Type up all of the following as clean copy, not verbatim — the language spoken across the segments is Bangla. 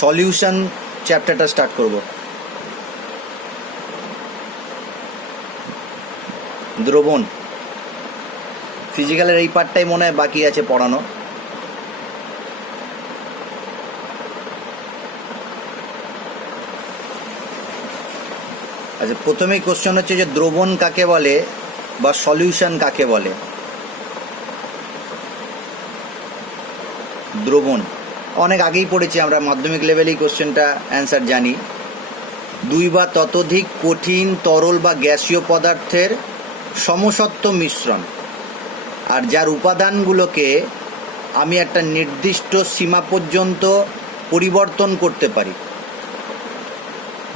সলিউশন চ্যাপ্টারটা স্টার্ট করব। দ্রবণ ফিজিক্যালের এই পার্টটাই মনে হয় বাকি আছে পড়ানো। আচ্ছা, প্রথমেই কোশ্চেন হচ্ছে যে দ্রবণ কাকে বলে বা সলিউশন কাকে বলে। দ্রবণ অনেক আগেই পড়েছি আমরা, মাধ্যমিক লেভেলেই কোশ্চেনটা অ্যান্সার জানি। দুই বা ততোধিক কঠিন তরল বা গ্যাসীয় পদার্থের সমসত্ব মিশ্রণ, আর যার উপাদানগুলোকে আমি একটা নির্দিষ্ট সীমা পর্যন্ত পরিবর্তন করতে পারি।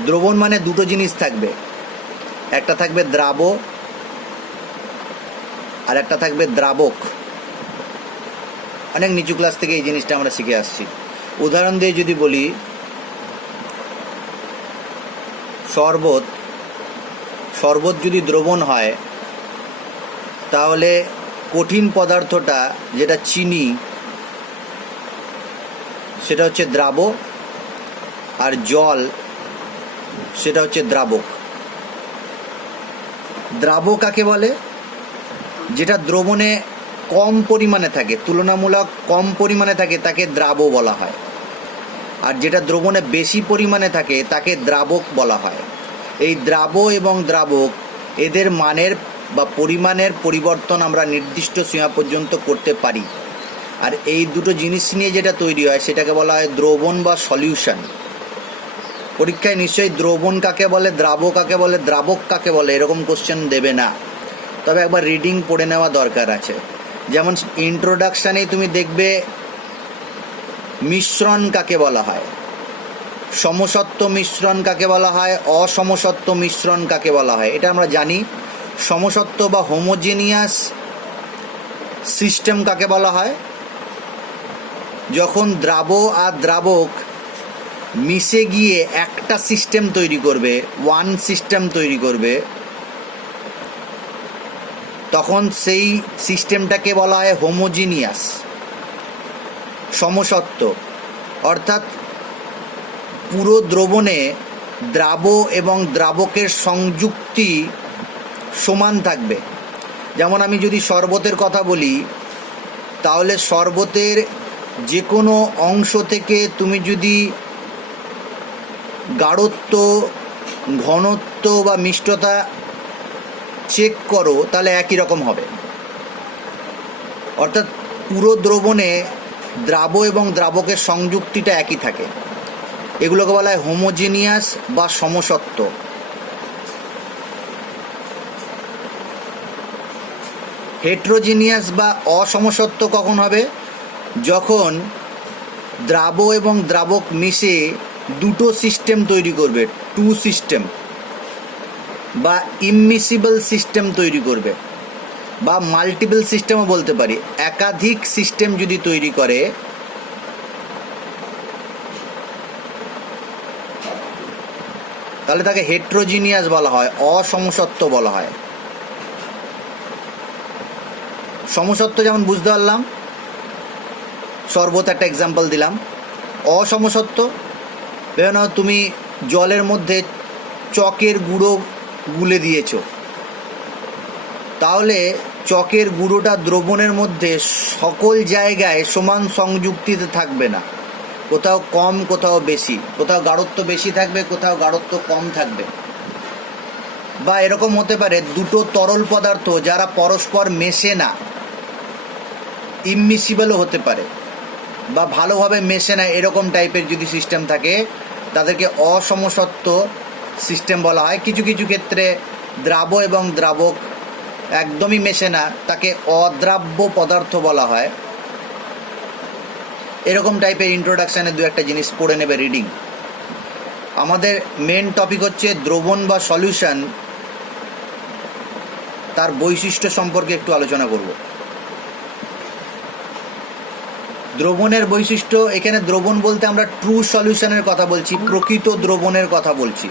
দ্রবণ মানে দুটো জিনিস থাকবে, একটা থাকবে দ্রাব আর একটা থাকবে দ্রাবক। অনেক নিচু ক্লাস থেকে এই জিনিসটা আমরা শিখে আসছি। উদাহরণ দিয়ে যদি বলি, শরবত যদি দ্রবণ হয় তাহলে কঠিন পদার্থটা যেটা চিনি সেটা হচ্ছে দ্রাব, আর জল সেটা হচ্ছে দ্রাবক। দ্রাব কাকে বলে? যেটা দ্রবণে কম পরিমাণে থাকে, তুলনামূলক কম পরিমাণে থাকে, তাকে দ্রাব বলা হয়। আর যেটা দ্রবণে বেশি পরিমাণে থাকে তাকে দ্রাবক বলা হয়। এই দ্রাব এবং দ্রাবক এদের মানের বা পরিমাণের পরিবর্তন আমরা নির্দিষ্ট সীমা পর্যন্ত করতে পারি। আর এই দুটো জিনিস নিয়ে যেটা তৈরি হয় সেটাকে বলা হয় দ্রবণ বা সলিউশন। পরীক্ষায় নিশ্চয়ই দ্রবণ কাকে বলে, দ্রাব কাকে বলে, দ্রাবক কাকে বলে এরকম কোশ্চেন দেবে না, তবে একবার রিডিং পড়ে নেওয়া দরকার আছে। যেমন ইন্ট্রোডাকশানেই তুমি দেখবে মিশ্রণ কাকে বলা হয়, সমসত্ব মিশ্রণ কাকে বলা হয়, অসমসত্ব মিশ্রণ কাকে বলা হয়, এটা আমরা জানি। সমসত্ব বা হোমোজেনিয়াস সিস্টেম কাকে বলা হয়? যখন দ্রাব আর দ্রাবক মিশে গিয়ে একটা সিস্টেম তৈরি করবে, ওয়ান সিস্টেম তৈরি করবে, তখন সেই সিস্টেমটাকে বলা হয় হোমোজিনিয়াস, সমসত্ব। অর্থাৎ পুরো দ্রবণে দ্রাব এবং দ্রাবকের সংযুক্তি সমান থাকবে। যেমন আমি যদি শরবতের কথা বলি, তাহলে শরবতের যে কোনো অংশ থেকে তুমি যদি গাঢ়ত্ব, ঘনত্ব বা মিষ্টতা চেক করো তাহলে একই রকম হবে। অর্থাৎ পুরো দ্রবণে দ্রাব এবং দ্রাবকের সংযুক্তিটা একই থাকে। এগুলোকে বলা হয় হোমোজিনিয়াস বা সমসত্ব। হেট্রোজিনিয়াস বা অসমসত্ব কখন হবে? যখন দ্রাব এবং দ্রাবক মিশে দুটো সিস্টেম তৈরি করবে, টু সিস্টেম, বা ইমমিসিবল সিস্টেম তৈরি করবে, বা মাল্টিপল সিস্টেমও বলতে পারি। একাধিক সিস্টেম যদি তৈরি করে তাহলে তাকে হেট্রোজিনিয়াস বলা হয়, অসমসত্ব বলা হয়। সমসত্ব যেমন বুঝতে পারলাম, শরবত একটা এক্সাম্পল দিলাম। অসমসত্ব, ভেবে নাও তুমি জলের মধ্যে চকের গুঁড়ো গুলে দিয়েছ, তাহলে চকের গুঁড়োটা দ্রবণের মধ্যে সকল জায়গায় সমান সংযুক্তিতে থাকবে না, কোথাও কম, কোথাও বেশি, কোথাও গাঢ়ত্ব বেশি থাকবে, কোথাও গাঢ়ত্ব কম থাকবে। বা এরকম হতে পারে দুটো তরল পদার্থ যারা পরস্পর মেশে না, ইমমিসিবলও হতে পারে, বা ভালোভাবে মেশে না, এরকম টাইপের যদি সিস্টেম থাকে তাদেরকে অসমসত্ব সিস্টেম বলা হয়। কিছু কিছু ক্ষেত্রে দ্রাব এবং দ্রাবক একদমই মেশে না, তাকে অদ্রাব্য পদার্থ বলা হয়। এরকম টাইপের ইন্ট্রোডাকশানে দু একটা জিনিস পড়ে নেবে রিডিং। আমাদের মেন টপিক হচ্ছে দ্রবণ বা সলিউশন, তার বৈশিষ্ট্য সম্পর্কে একটু আলোচনা করব। দ্রবণের বৈশিষ্ট্য, এখানে দ্রবণ বলতে আমরা ট্রু সলিউশনের কথা বলছি, প্রকৃত দ্রবণের কথা বলছি।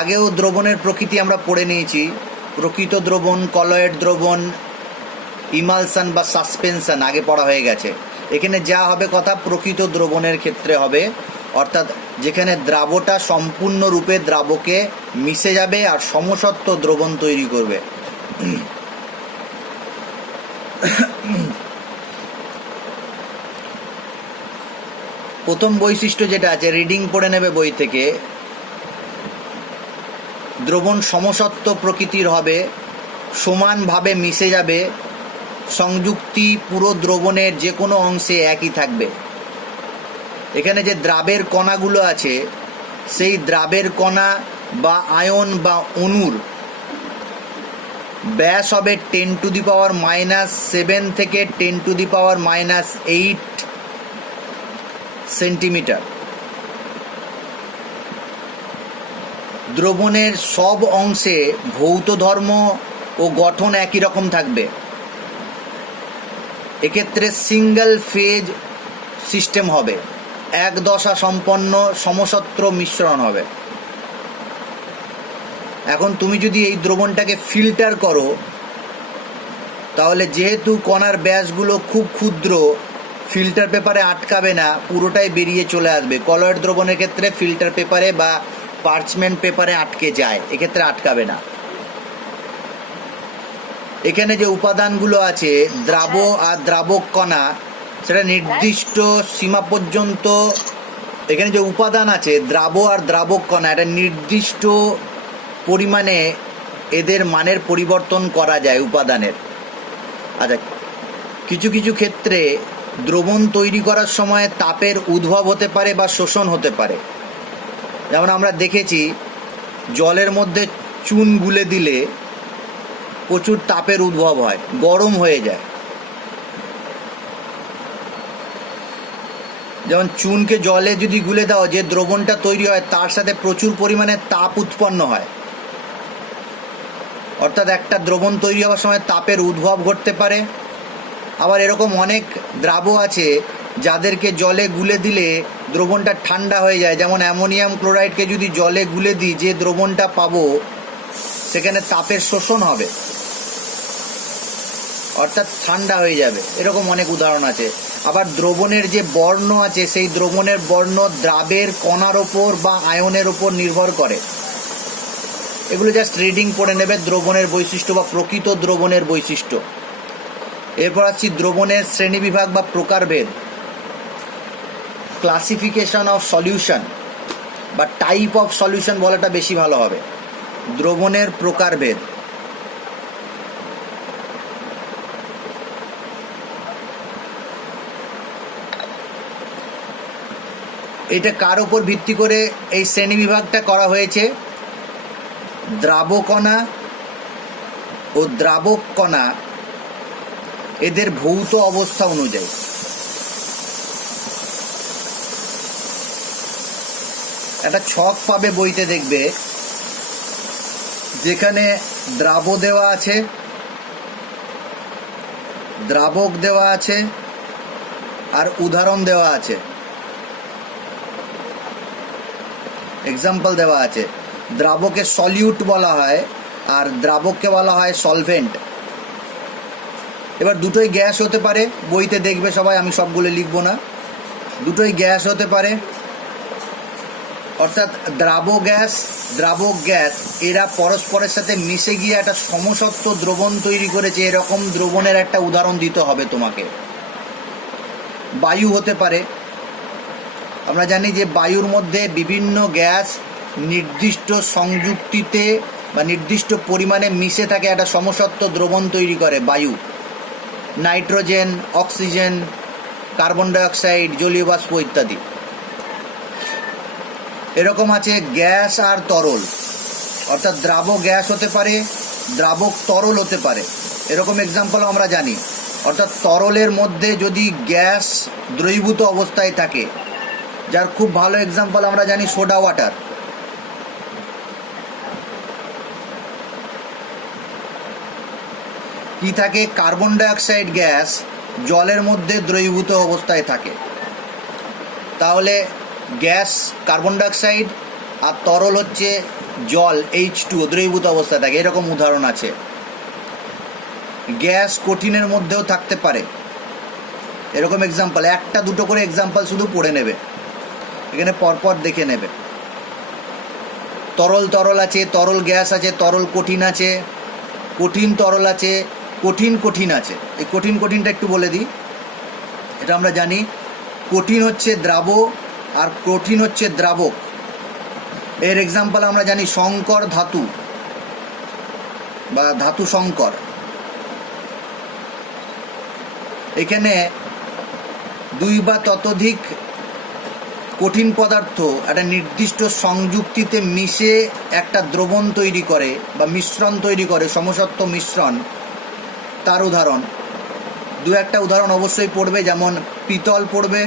আগেও দ্রবণের প্রকৃতি আমরা পড়ে নিয়েছি, প্রকৃত দ্রবণ, কলয়েড দ্রবণ, ইমালশন বা সাসপেনশন আগে পড়া হয়ে গেছে। এখানে যা হবে কথা প্রকৃত দ্রবণের ক্ষেত্রে হবে, অর্থাৎ যেখানে দ্রাবটা সম্পূর্ণরূপে দ্রাবকে মিশে যাবে আর সমসত্ব দ্রবণ তৈরি করবে। প্রথম বৈশিষ্ট্য যেটা আছে, রিডিং পড়ে নেবে বই থেকে, দ্রবণ সমসত্ব প্রকৃতির হবে, সমানভাবে মিশে যাবে, সংযুক্তি পুরো দ্রবণের যে কোনো অংশে একই থাকবে। এখানে যে দ্রাবের কণাগুলো আছে সেই দ্রাবের কণা বা আয়ন বা অণুর ব্যাস হবে 10⁻⁻7 থেকে 10⁻⁻8 সেন্টিমিটার। দ্রবণের সব অংশে ভৌত ধর্ম ও গঠন একই রকম থাকবে। এক্ষেত্রে সিঙ্গেল ফেজ সিস্টেম হবে, এক দশা সম্পন্ন সমসত্র মিশ্রণ হবে। এখন তুমি যদি এই দ্রবণটাকে ফিল্টার করো, তাহলে যেহেতু কণার ব্যাসগুলো খুব ক্ষুদ্র, ফিল্টার পেপারে আটকাবে না, পুরোটাই বেরিয়ে চলে আসবে। কলয়েড দ্রবণের ক্ষেত্রে ফিল্টার পেপারে বা পার্চমেন্ট পেপারে আটকে যায়, এক্ষেত্রে আটকাবে না। এখানে যে উপাদানগুলো আছে দ্রাব আর দ্রাবক কণা, সেটা নির্দিষ্ট সীমা পর্যন্ত, এখানে যে উপাদান আছে দ্রাব আর দ্রাবক কণা, এটা নির্দিষ্ট পরিমাণে এদের মানের পরিবর্তন করা যায় উপাদানের। আচ্ছা, কিছু কিছু ক্ষেত্রে দ্রবণ তৈরি করার সময় তাপের উদ্ভব হতে পারে বা শোষণ হতে পারে। যেমন আমরা দেখেছি জলের মধ্যে চুন গুলে দিলে প্রচুর তাপের উদ্ভব হয়, গরম হয়ে যায়। যেমন চুনকে জলে যদি গুলে দাও, যে দ্রবণটা তৈরি হয় তার সাথে প্রচুর পরিমাণে তাপ উৎপন্ন হয়। অর্থাৎ একটা দ্রবণ তৈরি হওয়ার সময় তাপের উদ্ভব ঘটতে পারে। আবার এরকম অনেক দ্রাব আছে যাদেরকে জলে গুলে দিলে দ্রবণটা ঠান্ডা হয়ে যায়। যেমন অ্যামোনিয়াম ক্লোরাইডকে যদি জলে গুলে দিই, যে দ্রবণটা পাবো সেখানে তাপের শোষণ হবে, অর্থাৎ ঠান্ডা হয়ে যাবে। এরকম অনেক উদাহরণ আছে। আবার দ্রবণের যে বর্ণ আছে সেই দ্রবণের বর্ণ দ্রাবের কণার ওপর বা আয়নের ওপর নির্ভর করে। এগুলো জাস্ট রিডিং পড়ে নেবে, দ্রবণের বৈশিষ্ট্য বা প্রকৃত দ্রবণের বৈশিষ্ট্য। এরপর আসছি দ্রবণের শ্রেণীবিভাগ বা প্রকারভেদ, ক্লাসিফিকেশন অফ সলিউশন বা টাইপ অফ সলিউশন বলাটা বেশি ভালো হবে। দ্রবণের প্রকারভেদ, এটা কার উপর ভিত্তি করে এই শ্রেণীবিভাগটা করা হয়েছে? দ্রাবকণা ও দ্রাবক কণা এদের ভৌত অবস্থা অনুযায়ী। একটা ছক পাবে বইতে, দেখবে যেখানে দ্রাব দেওয়া আছে, দ্রাবক দেওয়া আছে আর উদাহরণ দেওয়া আছে, এক্সাম্পল দেওয়া আছে। দ্রাবকে সলিউট বলা হয় আর দ্রাবককে বলা হয় সলভেন্ট। এবার দুটোই গ্যাস হতে পারে, বইতে দেখবে সবাই, আমি সবগুলো লিখবো না। দুটোই গ্যাস হতে পারে, অর্থাৎ দ্রাবক গ্যাস এরা পরস্পরের সাথে মিশে গিয়ে একটা সমসত্ব দ্রবণ তৈরি করেছে। এরকম দ্রবণের একটা উদাহরণ দিতে হবে তোমাকে। বায়ু হতে পারে, আমরা জানি যে বায়ুর মধ্যে বিভিন্ন গ্যাস নির্দিষ্ট সংযুক্তিতে বা নির্দিষ্ট পরিমাণে মিশে থাকে, একটা সমসত্ব দ্রবণ তৈরি করে বায়ু। নাইট্রোজেন, অক্সিজেন, কার্বন ডাইঅক্সাইড, জলীয় বাষ্প ইত্যাদি। এরকম আছে গ্যাস আর তরল, অর্থাৎ দ্রাবক গ্যাস হতে পারে, দ্রাবক তরল হতে পারে। এরকম এক্সাম্পল আমরা জানি। অর্থাৎ তরলের মধ্যে যদি গ্যাস দ্রবীভূত অবস্থায় থাকে, যার খুব ভালো এক্সাম্পল আমরা জানি সোডা ওয়াটার। কি থাকে? কার্বন ডাইঅক্সাইড গ্যাস জলের মধ্যে দ্রবীভূত অবস্থায় থাকে। তাহলে গ্যাস কার্বন ডাইঅক্সাইড আর তরল হচ্ছে জল H2O, দ্রবীভূত অবস্থায় থাকে। এরকম উদাহরণ আছে। গ্যাস কঠিনের মধ্যেও থাকতে পারে, এরকম এক্সাম্পল, একটা দুটো করে এক্সাম্পল শুধু পড়ে নেবে, এখানে পরপর দেখে নেবে। তরল তরল আছে, তরল গ্যাস আছে, তরল কঠিন আছে, কঠিন তরল আছে, কঠিন কঠিন আছে। এই কঠিন কঠিনটা একটু বলে দিই। এটা আমরা জানি কঠিন হচ্ছে দ্রাব আর কঠিন হচ্ছে দ্রাবক। এর এক্সাম্পল আমরা জানি সংকর ধাতু বা ধাতু সংকর। এখানে দুই বা ততোধিক কঠিন পদার্থ একটা নির্দিষ্ট সংযুক্তিতে মিশে একটা দ্রবণ তৈরি করে বা মিশ্রণ তৈরি করে, সমসত্ব মিশ্রণ। তার উদাহরণ দু একটা উদাহরণ অবশ্যই পড়বে, যেমন পিতল পড়বে,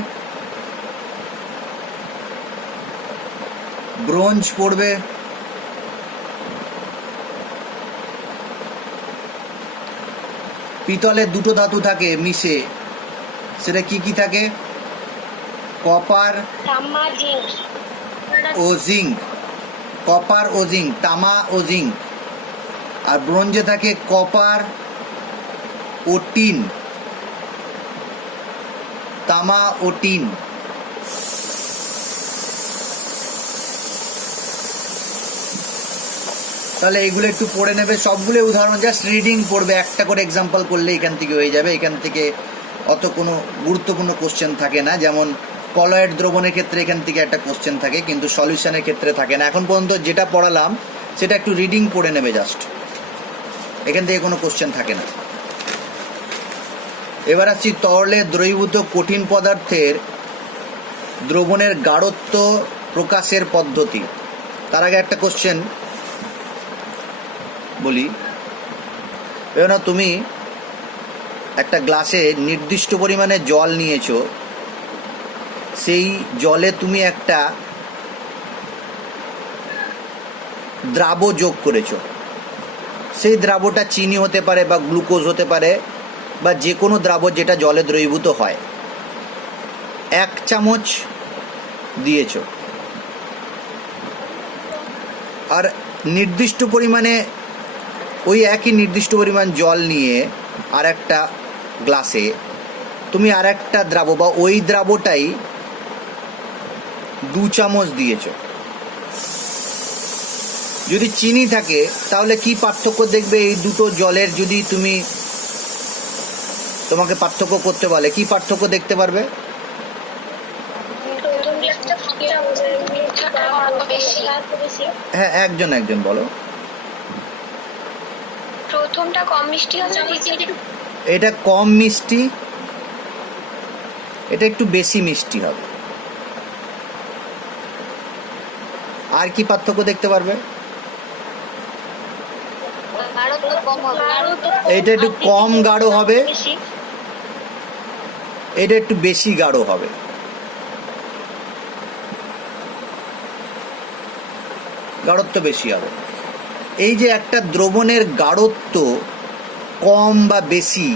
ব্রোঞ্জ পড়বে, পিতলের দুটো ধাতু থাকে মিশে, সেটা কি কি থাকে? কপার ও জিঙ্ক, কপার ও জিঙ্ক, তামা ও জিঙ্ক। আর ব্রোঞ্জে থাকে কপার ও টিন, তামা ও টিন। তাহলে এইগুলো একটু পড়ে নেবে, সবগুলো উদাহরণ জাস্ট রিডিং পড়বে, একটা করে এক্সাম্পল করলে এখান থেকে হয়ে যাবে। এখান থেকে অত কোনো গুরুত্বপূর্ণ কোশ্চেন থাকে না, যেমন কলয়েড দ্রবণের ক্ষেত্রে এখান থেকে একটা কোশ্চেন থাকে, কিন্তু সলিউশনের ক্ষেত্রে থাকে না। এখন পর্যন্ত যেটা পড়ালাম সেটা একটু রিডিং পড়ে নেবে জাস্ট, এখান থেকে কোনো কোশ্চেন থাকে না। এবার আসছি তরলে দ্রবীভূত কঠিন পদার্থের দ্রবণের গাঢ়ত্ব প্রকাশের পদ্ধতি। তার আগে একটা কোশ্চেন বলি। এবার তুমি একটা গ্লাসে নির্দিষ্ট পরিমাণে জল নিয়েছো, সেই জলে তুমি একটা দ্রাব যোগ করেছো। সেই দ্রাবটা চিনি হতে পারে বা গ্লুকোজ হতে পারে বা যে কোনো দ্রাব যেটা জলে দ্রবীভূত হয়। 1 চামচ দিয়েছ, আর নির্দিষ্ট পরিমাণে ওই একই নির্দিষ্ট পরিমাণ জল নিয়ে আর একটা গ্লাসে তুমি আর একটা দ্রাব বা ওই দ্রাবটাই 2 চামচ দিয়েছ। যদি চিনি থাকে তাহলে কি পার্থক্য দেখবে এই দুটো জলের? যদি তোমাকে পার্থক্য করতে বলে, কি পার্থক্য দেখতে পারবে? হ্যাঁ, একজন বলো। প্রথমটা কম মিষ্টি হবে, এটা কম মিষ্টি, এটা একটু বেশি মিষ্টি হবে। আর কি পার্থক্য দেখতে পারবে? এটা একটু কম গাঢ় হবে, এটা একটু বেশি গাঢ় হবে। গাঢ়ত্ব বেশি হবে। এই যে একটা দ্রবণের গাঢ়ত্ব কম বা বেশি,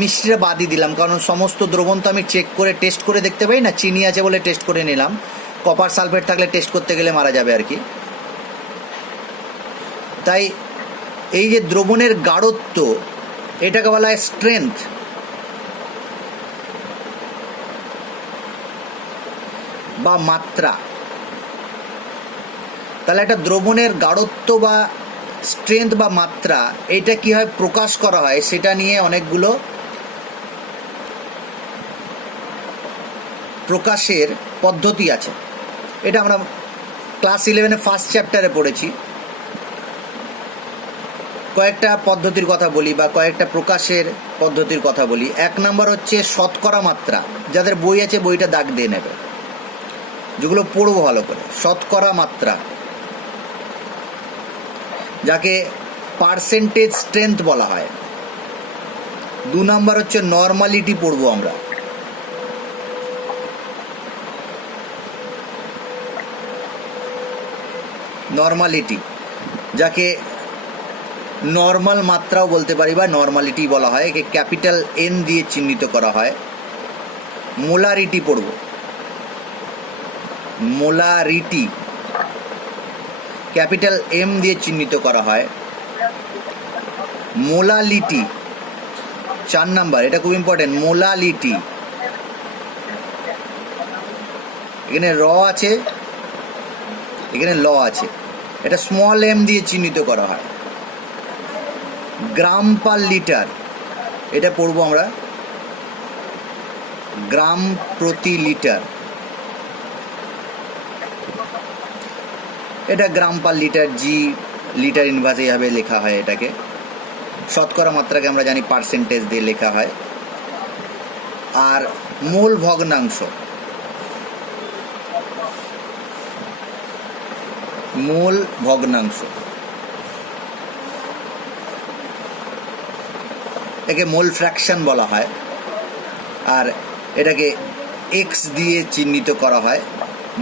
মিষ্টিটা বাদই দিলাম, কারণ সমস্ত দ্রবণ তো আমি চেক করে টেস্ট করে দেখতে পাই না। চিনি আছে বলে টেস্ট করে নিলাম, কপার সালফেট থাকলে টেস্ট করতে গেলে মারা যাবে আর কি। তাই এই যে দ্রবণের গাঢ়ত্ব, এটাকে বলা হয় স্ট্রেংথ বা মাত্রা। তাহলে একটা দ্রবণের গাঢ়ত্ব বা স্ট্রেংথ বা মাত্রা, এটা কি হয় প্রকাশ করা হয়, সেটা নিয়ে অনেকগুলো প্রকাশের পদ্ধতি আছে। এটা আমরা ক্লাস 11 ফার্স্ট চ্যাপ্টারে পড়েছি। কয়েকটা পদ্ধতির কথা বলি বা কয়েকটা প্রকাশের পদ্ধতির কথা বলি। 1 নম্বর হচ্ছে শতকরা মাত্রা। যাদের বই আছে বইটা দাগ দিয়ে নেবে, যেগুলো পড়বো ভালো করে। শতকরা মাত্রা, যাকে পার্সেন্টেজ স্ট্রেংথ বলা হয়। 2 নম্বর হচ্ছে নর্মালিটি পড়বো আমরা। নর্মালিটি, যাকে নর্মাল মাত্রাও বলতে পারি বা নর্মালিটি বলা হয়, একে ক্যাপিটাল এন দিয়ে চিহ্নিত করা হয়। মোলারিটি পড়ব, মোলারিটি ক্যাপিটাল এম দিয়ে চিহ্নিত করা হয়। মোলালিটি 4 নাম্বার, এটা খুব ইম্পর্টেন্ট। মোলালিটি এখানে র আছে, এখানে ল আছে, এটা স্মল এম দিয়ে চিহ্নিত করা হয়। গ্রাম পার লিটার, এটা পড়বো আমরা গ্রাম প্রতি লিটার, এটা গ্রাম পার লিটার, জি লিটার ইনভার্স এইভাবে লেখা হয় এটাকে। শতকরা মাত্রাকে আমরা জানি পার্সেন্টেজ দিয়ে লেখা হয়। আর মোল ভগ্নাংশ, মোল ভগ্নাংশ, একে মোল ফ্র্যাকশন বলা হয়। আর এটাকে এক্স দিয়ে চিহ্নিত করা হয়,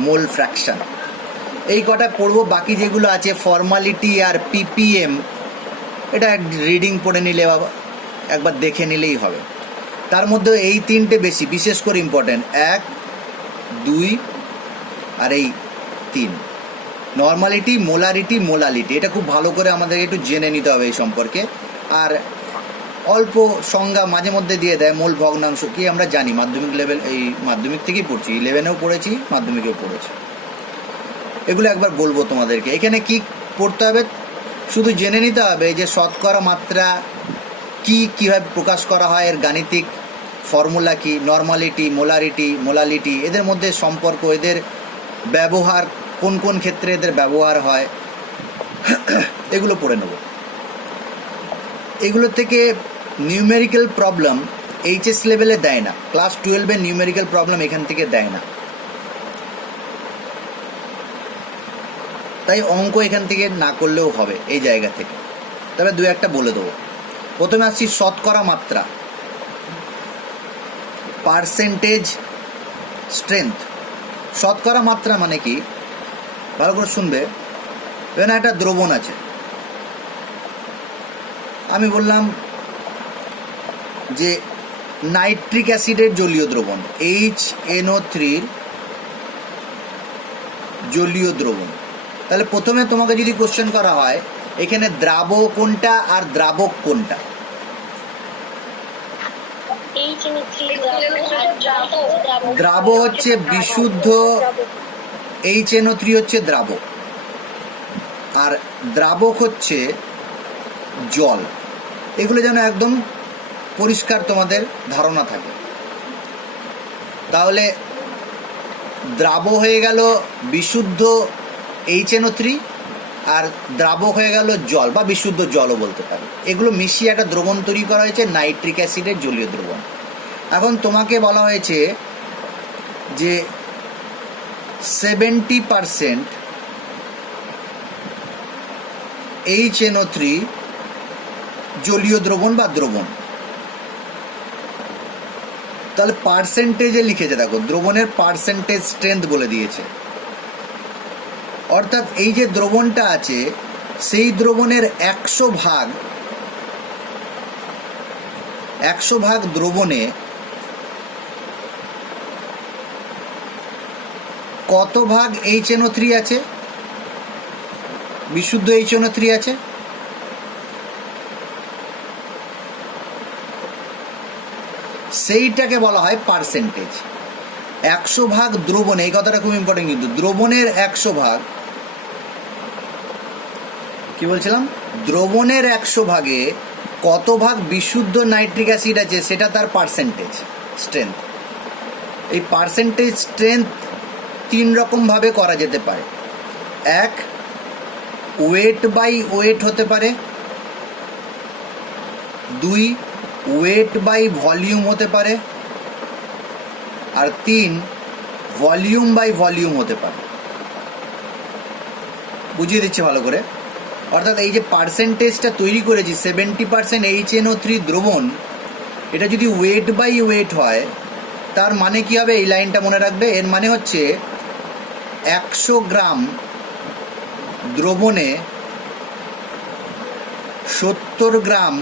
মোল ফ্র্যাকশন। এই কটা পড়বো। বাকি যেগুলো আছে ফর্মালিটি আর পিপিএম, এটা রিডিং পড়ে নিলে বাবা একবার দেখে নিলেই হবে। তার মধ্যে এই তিনটে বেশি বিশেষ করে ইম্পর্টেন্ট, 1, 2 আর এই 3, নর্মালিটি, মোলারিটি, মোলালিটি। এটা খুব ভালো করে আমাদের একটু জেনে নিতে হবে এই সম্পর্কে। আর অল্প সংজ্ঞা মাঝে মধ্যে দিয়ে দেয়, মোল ভগ্নাংশ কি আমরা জানি, মাধ্যমিক লেভেল, এই মাধ্যমিক থেকেই পড়ছি, 11এও পড়েছি, মাধ্যমিকেও পড়েছি। এগুলো একবার বলবো তোমাদেরকে। এখানে কি পড়তে হবে শুধু জেনে নিতে হবে যে শতকরা মাত্রা কি, কীভাবে প্রকাশ করা হয়, এর গাণিতিক ফর্মুলা কি, নর্মালিটি, মোলারিটি, মোলালিটি, এদের মধ্যে সম্পর্ক, এদের ব্যবহার, কোন কোন ক্ষেত্রে এদের ব্যবহার হয়, এগুলো পড়ে নেব। এগুলো থেকে নিউমেরিক্যাল প্রবলেম এইচএস লেভেলে দেয় না, ক্লাস 12-এর নিউমেরিক্যাল প্রবলেম এখান থেকে দেয় না, তাই অঙ্ক এখান থেকে না করলেও হবে এই জায়গা থেকে। তবে দু একটা বলে দেবো। প্রথমে আসছি শতকরা মাত্রা, পার্সেন্টেজ স্ট্রেংথ। শতকরা মাত্রা মানে কি, ভালো করে শুনবে। এখানে একটা দ্রবণ আছে, আমি বললাম যে নাইট্রিক অ্যাসিডের জলীয় দ্রবণ, HNO3 জলীয় দ্রবণ। তাহলে প্রথমে তোমাকে যদি কোশ্চেন করা হয় এখানে দ্রাবক কোনটা আর দ্রাবক কোনটা, দ্রাব হচ্ছে বিশুদ্ধ, HNO3 হচ্ছে দ্রাবক, আর দ্রাবক হচ্ছে জল। এগুলো যেন একদম পরিষ্কার তোমাদের ধারণা থাকে। তাহলে দ্রাব হয়ে গেল বিশুদ্ধ HNO3, আর দ্রাবক হয়ে গেল জল বা বিশুদ্ধ জলও বলতে পারি। এগুলো মিশিয়ে একটা দ্রবণ তৈরি করা হয়েছে, নাইট্রিক অ্যাসিডের জলীয় দ্রবণ। এখন তোমাকে বলা হয়েছে যে 70% HNO3 জলীয় দ্রবণ বা দ্রবণ। তাহলে পার্সেন্টেজে লিখেছে, দেখো দ্রবণের পার্সেন্টেজ স্ট্রেংথ বলে দিয়েছে। অর্থাৎ এই যে দ্রবণটা আছে সেই দ্রবণের 100 ভাগ দ্রবণে কত ভাগ HNO3 আছে, বিশুদ্ধ HNO3 আছে, সেইটাকে বলা হয় পার্সেন্টেজ। 100 ভাগ দ্রবণে, এই কথাটা খুব ইম্পর্টেন্ট কিন্তু, দ্রবণের 100 ভাগ, কি বলছিলাম, দ্রবণের 100 ভাগে কত ভাগ বিশুদ্ধ নাইট্রিক অ্যাসিড আছে সেটা তার পার্সেন্টেজ স্ট্রেংথ। এই পার্সেন্টেজ স্ট্রেংথ 3 রকমভাবে করা যেতে পারে। 1, ওয়েট বাই ওয়েট হতে পারে। 2, ওয়েট বাই ভলিউম হতে পারে। আর 3, ভলিউম বাই ভলিউম হতে পারে। বুঝিয়ে দিচ্ছি ভালো করে। অর্থাৎ এই যে পার্সেন্টেজটা তৈরি করেছি 70% HNO3 দ্রবণ, এটা যদি ওয়েট বাই ওয়েট হয় তার মানে কি হবে, এই লাইনটা মনে রাখবে। এর মানে হচ্ছে 100 গ্রাম দ্রবণে 70 গ্রাম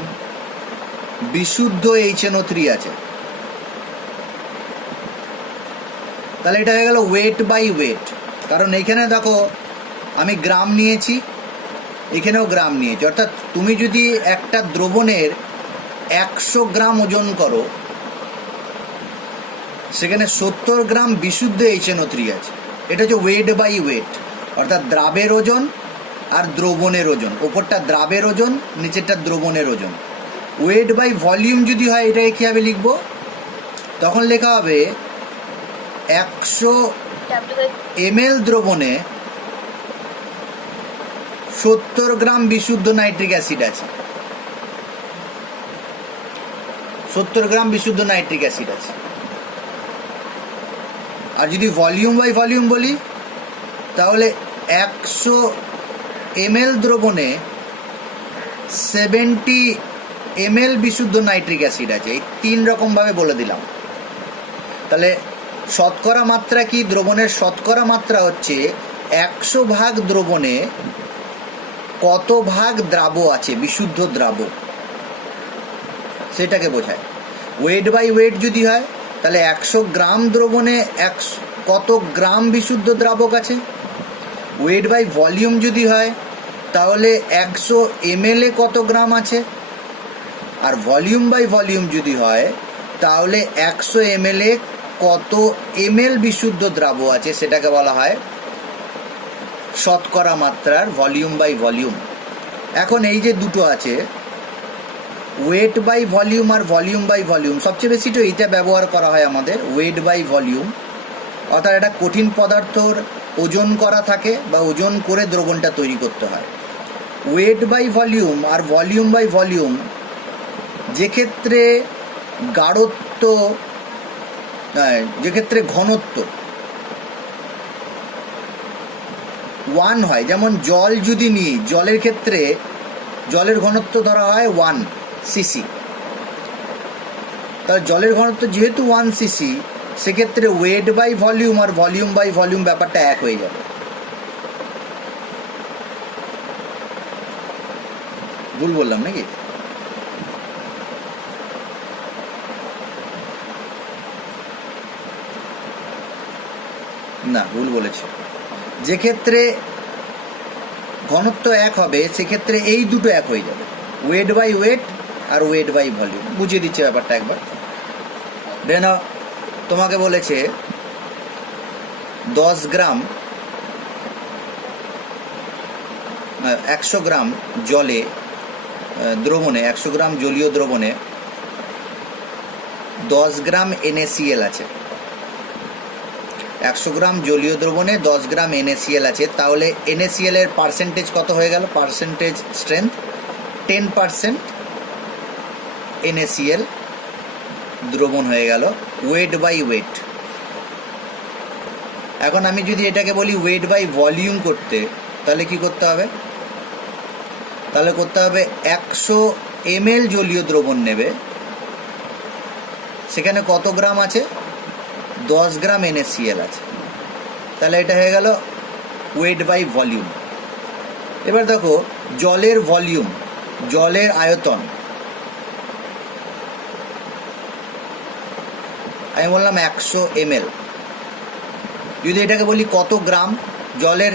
বিশুদ্ধ HNO3 আছে। তাহলে এটা হয়ে গেল ওয়েট বাই ওয়েট। কারণ এইখানে দেখো আমি গ্রাম নিয়েছি, এখানেও গ্রাম নিয়েছি। অর্থাৎ তুমি যদি একটা দ্রবণের 100 গ্রাম ওজন করো সেখানে 70 গ্রাম বিশুদ্ধ HNO3 আছে। এটা হচ্ছে ওয়েট বাই ওয়েট, অর্থাৎ দ্রাবের ওজন আর দ্রবণের ওজন। ওপরটা দ্রাবের ওজন, নিচেরটা দ্রবণের ওজন। ওয়েট বাই ভলিউম যদি হয়, এটাকে কীভাবে লিখব? তখন লেখা হবে 100 ml দ্রবণে 70 গ্রাম বিশুদ্ধ নাইট্রিক অ্যাসিড আছে। 70 গ্রাম বিশুদ্ধ নাইট্রিক অ্যাসিড আছে। আর যদি ভলিউম বাই ভলিউম বলি, তাহলে 100 ml দ্রবণে 70 ml বিশুদ্ধ নাইট্রিক অ্যাসিড আছে। এই 3 রকমভাবে বলে দিলাম। তাহলে শতকরা মাত্রা কি? দ্রবণের শতকরা মাত্রা হচ্ছে 100 ভাগ দ্রবণে কত ভাগ দ্রাব আছে, বিশুদ্ধ দ্রাব, সেটাকে বোঝায়। ওয়েট বাই ওয়েট যদি হয়, তাহলে 100 গ্রাম দ্রবণে কত গ্রাম বিশুদ্ধ দ্রাবক আছে। ওয়েট বাই ভলিউম যদি হয়, তাহলে 100 ml এ কত গ্রাম আছে। আর ভলিউম বাই ভলিউম যদি হয়, তাহলে 100 ml এ কত ml বিশুদ্ধ দ্রাব আছে, সেটাকে বলা হয় শতকরা মাত্রার ভলিউম বাই ভলিউম। এখন এই যে দুটো আছে, ওয়েট বাই ভলিউম আর ভলিউম বাই ভলিউম, সবচেয়ে বেশি তো এইটা ব্যবহার করা হয় আমাদের, ওয়েট বাই ভলিউম। অর্থাৎ এটা কঠিন পদার্থর ওজন করা থাকে বা ওজন করে দ্রবণটা তৈরি করতে হয়। ওয়েট বাই ভলিউম আর ভলিউম বাই ভলিউম, যেক্ষেত্রে গাঢ়ত্ব, যেক্ষেত্রে ঘনত্ব 1 হয়, যেমন জল যদি নিই, জলের ক্ষেত্রে জলের ঘনত্ব ধরা হয় 1 cc। তাহলে জলের ঘনত্ব যেহেতু 1 cc, সেক্ষেত্রে ওয়েট বাই ভলিউম আর ভলিউম বাই ভলিউম ব্যাপারটা এক হয়ে যাবে। ভুল বললাম নাকি? না, ভুল বলেছি। যেক্ষেত্রে ঘনত্ব এক হবে, সেক্ষেত্রে এই দুটো এক হয়ে যাবে, ওয়েট বাই ওয়েট আর ওয়েট বাই ভলিউম। বুঝিয়ে দিচ্ছে ব্যাপারটা একবার। দেন তোমাকে বলেছে 10 গ্রাম 100 গ্রাম জলে দ্রবণে, 100 গ্রাম জলীয় দ্রবণে 10 গ্রাম NaCl আছে। 100 গ্রাম জলীয় দ্রবণে 10 গ্রাম NaCl আছে। তাহলে NaCl এর পার্সেন্টেজ কত হয়ে গেল? পার্সেন্টেজ স্ট্রেংথ 10% NaCl দ্রবণ হয়ে গেল, ওয়েট বাই ওয়েট। এখন আমি যদি এটাকে বলি ওয়েট বাই ভলিউম করতে, তাহলে কি করতে হবে? তাহলে করতে হবে 100 ml জলীয় দ্রবণ নেবে, সেখানে কত গ্রাম আছে? 10 গ্রাম NaCl আছে। তাহলে এটা হয়ে গেল ওয়েট বাই ভলিউম। এবার দেখো জলের ভলিউম, জলের আয়তন, আমি বললাম 100 ml। যদি এটাকে বলি কত গ্রাম, জলের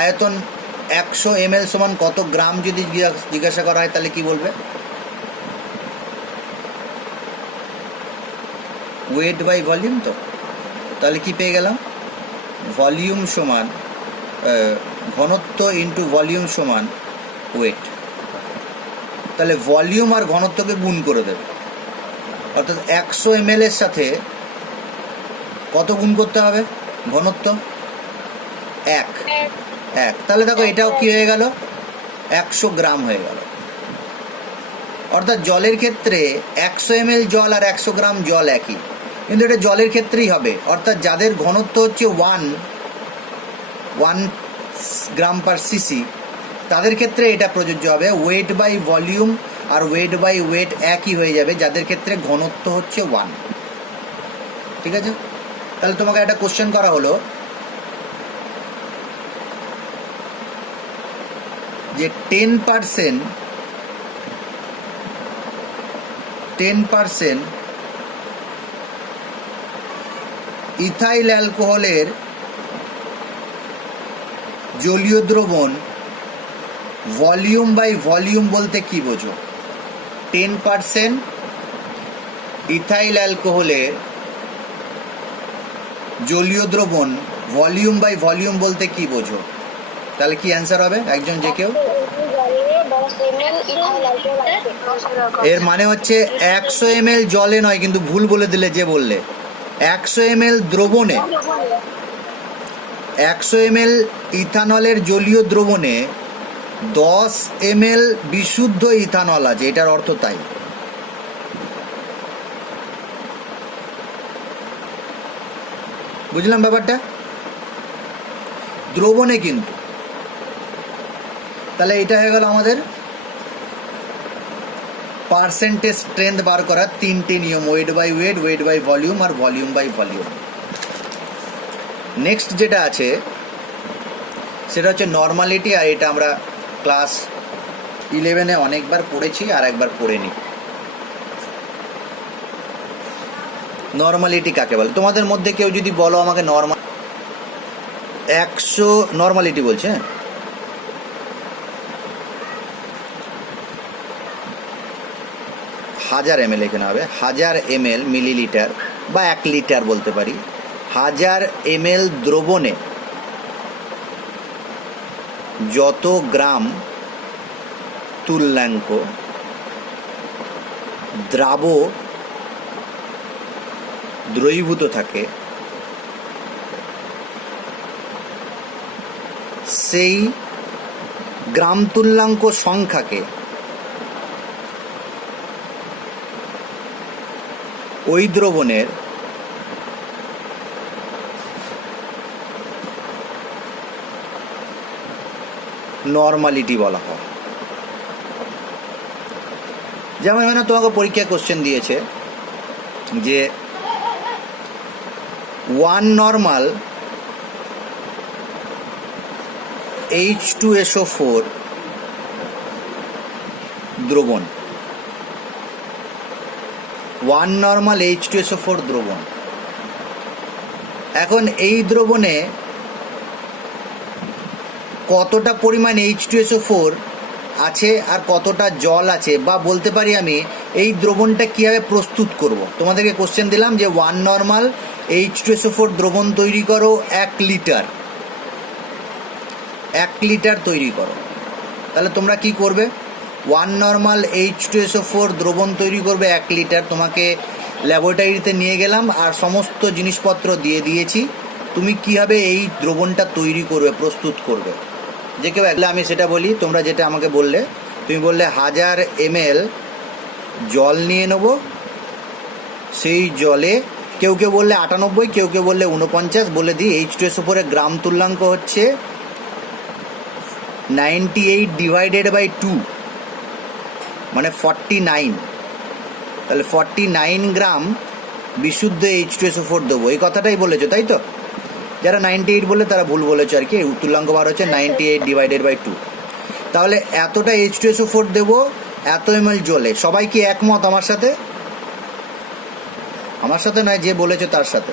আয়তন 100 ml সমান কত গ্রাম যদি জিজ্ঞাসা করা হয়, তাহলে কি বলবে? Weight by volume. তো তাহলে কি পেয়ে গেলাম? ভলিউম সমান ঘনত্ব ইন্টু ভলিউম সমান ওয়েট। তাহলে ভলিউম আর ঘনত্বকে গুণ করে দেবে, অর্থাৎ 100 ml এর সাথে কত গুণ করতে হবে? ঘনত্ব 1। তাহলে দেখো এটাও কি হয়ে গেল? 100 গ্রাম হয়ে গেল। অর্থাৎ জলের ক্ষেত্রে 100 ml জল আর 100 গ্রাম জল একই, কিন্তু এটা জলের ক্ষেত্রেই হবে। অর্থাৎ যাদের ঘনত্ব হচ্ছে 1 গ্রাম পার সিসি, তাদের ক্ষেত্রে এটা প্রযোজ্য হবে। ওয়েট বাই ভলিউম আর ওয়েট বাই ওয়েট একই হয়ে যাবে যাদের ক্ষেত্রে ঘনত্ব হচ্ছে 1। ঠিক আছে? তাহলে তোমাকে একটা কোশ্চেন করা হলো যে 10% ইথাইল অ্যালকোহলের জলীয় দ্রবণ ভলিউম বাই ভলিউম বলতে কি বোঝো? 10% ইথাইল অ্যালকোহলের জলীয় দ্রবণ ভলিউম বাই ভলিউম বলতে কি বোঝো? তাহলে কি অ্যান্সার হবে একজন যে কেউ? এর মানে হচ্ছে 100 ml জলে নয়, কিন্তু ভুল বলে দিলে যে বললে 100 ml দ্রবণে, 100 ml ইথানলের জলীয় দ্রবণে 10 ml বিশুদ্ধ ইথানল আছে, এটার অর্থ তাই। বুঝলাম ব্যাপারটা? দ্রবণে কিন্তু। তাহলে এটা হয়ে গেল আমাদের পার্সেন্টেজ স্ট্রেংথ বার করার তিনটে নিয়ম, weight by weight, weight by volume আর ভলিউম বাই ভলিউম। নেক্সট যেটা আছে সেটা হচ্ছে নর্মালিটি, আর এটা আমরা ক্লাস 11-এ অনেকবার পড়েছি আর একবার পড়ে নিই। নর্মালিটি কাকে বলে? তোমাদের মধ্যে কেউ যদি বলো আমাকে নর্মাল 100 নর্মালিটি বলছে, হ্যাঁ 1000 ml এখানে হবে, 1000 ml মিলিলিটার বা 1 লিটার বলতে পারি। 1000 ml দ্রবণে যত গ্রাম তুল্যাঙ্ক দ্রবীভূত থাকে সেই গ্রাম তুল্যাঙ্ক সংখ্যাকে ওই দ্রবণের নর্মালিটি বলা হয়। যেমন এখানে তোমাকে পরীক্ষা কোশ্চেন দিয়েছে যে 1 নর্মাল H2SO4 দ্রবণ, 1 নর্মাল H2SO4 দ্রবণ। এখন এই দ্রবণে কতটা পরিমাণ H2SO4 আছে আর কতটা জল আছে, বা বলতে পারি আমি এই দ্রবণটা কীভাবে প্রস্তুত করব। তোমাদেরকে কোশ্চেন দিলাম যে 1 নর্মাল H2SO4 দ্রবণ তৈরি করো 1 লিটার, 1 লিটার তৈরি করো। তাহলে তোমরা কি করবে? 1 নর্মাল H2SO4 দ্রবণ তৈরি করবে 1 লিটার। তোমাকে ল্যাবরেটরিতে নিয়ে গেলাম আর সমস্ত জিনিসপত্র দিয়ে দিয়েছি, তুমি কীভাবে এই দ্রবণটা তৈরি করবে, প্রস্তুত করবে। যে কেউ একলে আমি সেটা বলি, তোমরা যেটা আমাকে বললে, তুমি বললে 1000 ml জল নিয়ে নেব, সেই জলে কেউ কেউ বললে 98, কেউ কেউ বললে 49, বলে দিই H2SO4 এর গ্রাম তুল্যাঙ্ক হচ্ছে 98 ডিভাইডেড বাই 2 মানে 49। তাহলে 49 গ্রাম বিশুদ্ধ H2SO4 দেবো, এই কথাটাই বলেছো তাই তো? যারা 98 বলে তারা ভুল বলেছো আর কি, তুল্যাঙ্ক বার হচ্ছে 98 ডিভাইডেড বাই 2। তাহলে এতটা H2SO4 দেবো এত ml জলে। সবাই কি একমত আমার সাথে? আমার সাথে নয়, যে বলেছো তার সাথে।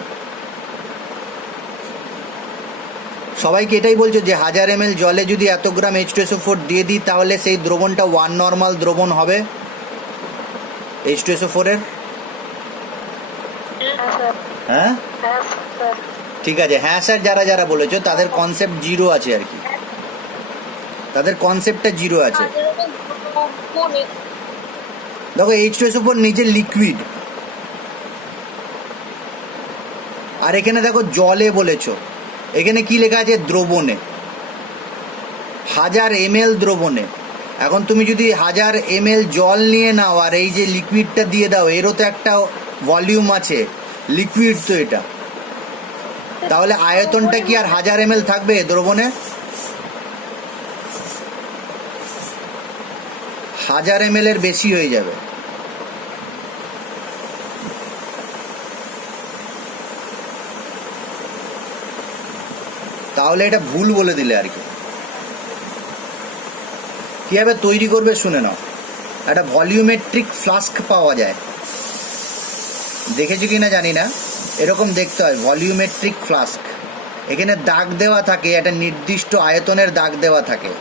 সবাইকে এটাই বলছো যে 1000 ml জলে যদি এত গ্রাম H2SO4 দিয়ে দিই তাহলে সেই দ্রবণটা 1 নর্মাল দ্রবণ হবে H2SO4 এর। হ্যাঁ ঠিক আছে, হ্যাঁ স্যার যারা যারা বলেছো তাদের কনসেপ্ট জিরো আছে আর কি, তাদের কনসেপ্টটা জিরো আছে। দেখো H2SO4 নিজে লিকুইড, আর এখানে দেখো জলে বলেছো, এখানে কি লেখা আছে? দ্রবণে, 1000 ml দ্রবণে। এখন তুমি যদি 1000 ml জল নিয়ে নাও আর এই যে লিকুইডটা দিয়ে দাও, এরও তো একটা ভলিউম আছে, লিকুইড তো এটা, তাহলে আয়তনটা কি আর 1000 ml থাকবে দ্রবণে? 1000 ml এর বেশি হয়ে যাবে। তাহলে এটা ভুল বলে দিলে আর কি। কীভাবে তৈরি করবে শুনে নাও। একটা ভলিউমেট্রিক ফ্লাস্ক পাওয়া যায়, দেখেছো কি না জানি না, এরকম দেখতে হয় ভলিউমেট্রিক ফ্লাস্ক। এখানে দাগ দেওয়া থাকে, একটা নির্দিষ্ট আয়তনের দাগ দেওয়া থাকে,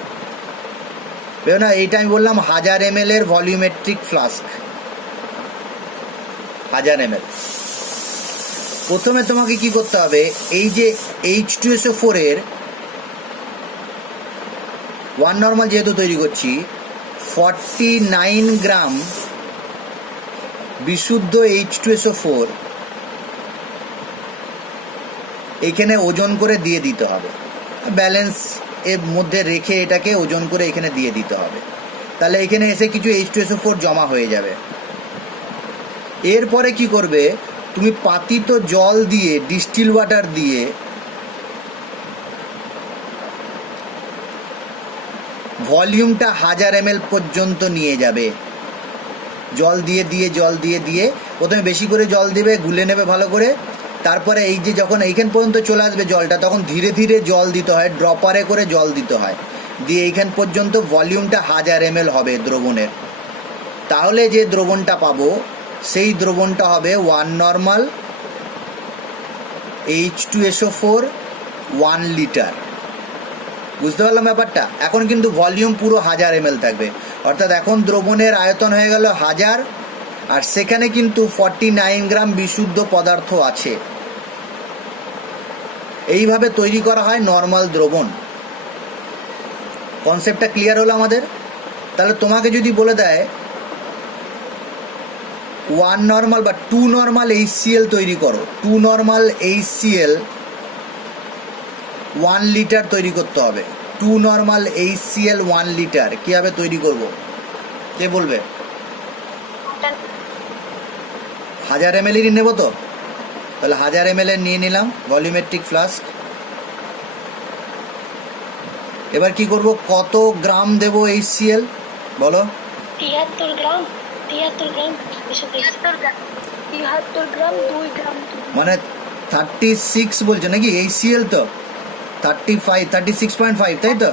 বুঝো না? এইটা আমি বললাম 1000 ml এর ভলিউমেট্রিক ফ্লাস্ক, 1000 ml। প্রথমে তোমাকে কি করতে হবে, এই যে H2SO4 এর 1 নর্মাল যেহেতু তৈরি করছি, 49 গ্রাম বিশুদ্ধ H2SO4 এখানে ওজন করে দিয়ে দিতে হবে, ব্যালেন্স এর মধ্যে রেখে এটাকে ওজন করে এখানে দিয়ে দিতে হবে। তাহলে এখানে এসে কিছু H2SO4 জমা হয়ে যাবে। এরপরে কি করবে, তুমি পাতিত জল দিয়ে, ডিস্টিল ওয়াটার দিয়ে ভলিউমটা 1000 ml পর্যন্ত নিয়ে যাবে। জল দিয়ে দিয়ে জল দিয়ে দিয়ে প্রথমে বেশি করে জল দেবে, গুলে নেবে ভালো করে। তারপরে এই যে যখন এইখান পর্যন্ত চলে আসবে জলটা, তখন ধীরে ধীরে জল দিতে হয়, ড্রপারে করে জল দিতে হয়, দিয়ে এইখান পর্যন্ত ভলিউমটা 1000 ml হবে দ্রবণের। তাহলে যে দ্রবণটা পাবো সেই দ্রবণটা হবে 1 নর্মাল H2SO4 1 লিটার। বুঝতে পারলাম ব্যাপারটা? এখন কিন্তু ভলিউম পুরো 1000 ml থাকবে, অর্থাৎ এখন দ্রবণের আয়তন হয়ে গেল 1000, আর সেখানে কিন্তু 49 গ্রাম বিশুদ্ধ পদার্থ আছে। এইভাবে তৈরি করা হয় নর্মাল দ্রবণ। কনসেপ্টটা ক্লিয়ার হলো আমাদের? তাহলে তোমাকে যদি বলে দেয় 1 নর্মাল বা 2 নর্মাল HCl তৈরি করো, 2 নর্মাল HCl 1 লিটার তৈরি করতে হবে, 2 নর্মাল HCl 1 লিটার কীভাবে তৈরি করব কে বলবে? 1000 ml নেব তো, তাহলে 1000 ml নিয়ে নিলাম ভলিউমেট্রিক ফ্লাস্ক। এবার কি করব, কত গ্রাম দেব HCl বলো? 73 গ্রাম 73 গ্রাম 73 গ্রাম 2 গ্রাম মানে 36 বলছো নাকি? HCl তো 36.5 তাই তো?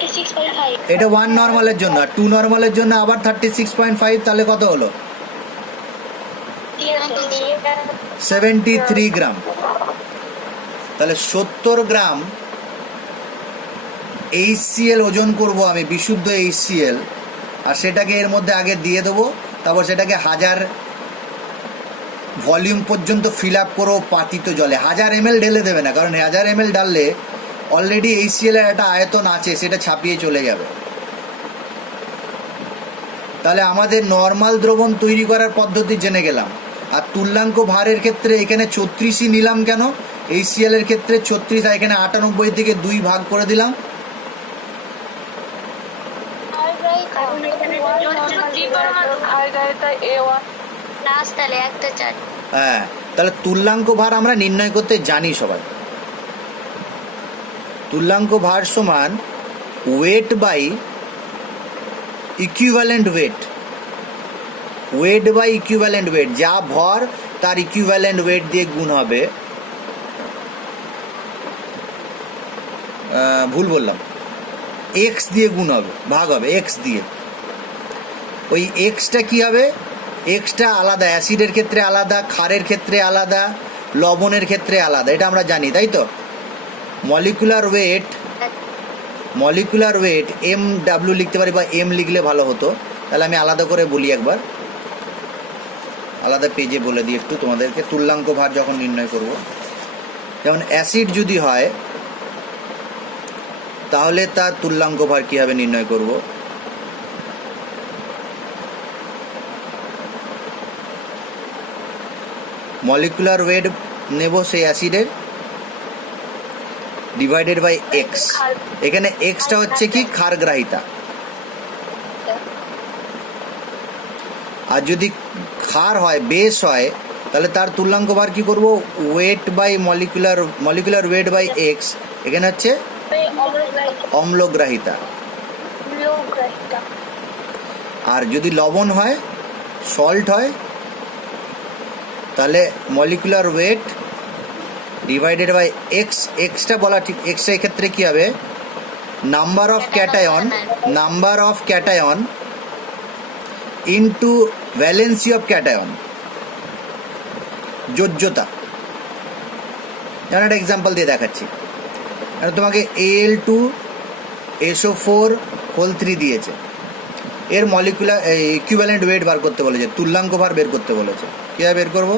36.5 এটা 1 নর্মালের জন্য, আর 2 নর্মালের জন্য আবার 36.5, তাহলে কত হলো? 73 গ্রাম। তাহলে 70 গ্রাম HCl ওজন করব আমি, বিশুদ্ধ HCl, আর সেটাকে এর মধ্যে আগে দিয়ে দেবো, তারপর সেটাকে 1000 ভলিউম পর্যন্ত ফিল আপ করো পাতিত জলে। 1000 ml ঢেলে দেবে না, কারণ 1000 ml ঢাললে অলরেডি HCl এর একটা আয়তন আছে, সেটা ছাপিয়ে চলে যাবে। তাহলে আমাদের নর্মাল দ্রবণ তৈরি করার পদ্ধতি জেনে গেলাম। আর তুল্যাঙ্ক ভারের ক্ষেত্রে এখানে 34ই নিলাম কেন? HCl এর ক্ষেত্রে 36, আর এখানে 98 থেকে 2 ভাগ করে দিলাম। হ্যাঁ, তাহলে তুল্যাঙ্ক ভার আমরা নির্ণয় করতে জানি সবাই। তুল্যাঙ্ক ভার সমান weight by equivalent weight, weight by equivalent weight, যা ভর তার ইকুইভ্যালেন্ট ওয়েট দিয়ে গুণ হবে। ভুল বললাম, এক্স দিয়ে গুণ হবে, ভাগ হবে এক্স দিয়ে। ওই এক্সটা কী হবে? এক্সটা আলাদা, অ্যাসিডের ক্ষেত্রে আলাদা, ক্ষারের ক্ষেত্রে আলাদা, লবণের ক্ষেত্রে আলাদা, এটা আমরা জানি তাই তো? মলিকুলার ওয়েট MW লিখতে পারি, বা এম লিখলে ভালো হতো। তাহলে আমি আলাদা করে বলি, একবার আলাদা পেজে বলে দিই একটু তোমাদেরকে। তুল্যাঙ্ক ভার যখন নির্ণয় করব, যেমন অ্যাসিড যদি হয় তাহলে তার তুল্যাঙ্ক ভার কীভাবে নির্ণয় করব? মলিকুলার ওয়েট নেব সেই অ্যাসিডের, ডিভাইডেড বাই এক্স। এখানে এক্সটা হচ্ছে কি? ক্ষারগ্রাহিতা। আর যদি ক্ষার হয়, বেস হয়, তাহলে তার তুল্যাঙ্ক ভার কি করব? Weight by molecular weight by x. এখানে হচ্ছে অম্লগ্রাহিতা। আর যদি লবণ হয়, সল্ট হয়, তাহলে molecular weight divided by x. এক্সটা বলা ঠিক, এক্সটা এক্ষেত্রে কী হবে? Number of cation into valency of cation, যোজ্যতা। যেমন একটা এক্সাম্পল দিয়ে দেখাচ্ছি। তোমাকে Al2SO4 দিয়েছে, এর মলিকুলার ইকুইভ্যালেন্ট ওয়েট বার করতে বলেছে, তুল্যাঙ্ক ভার বের করতে বলেছে। কীভাবে বের করবো?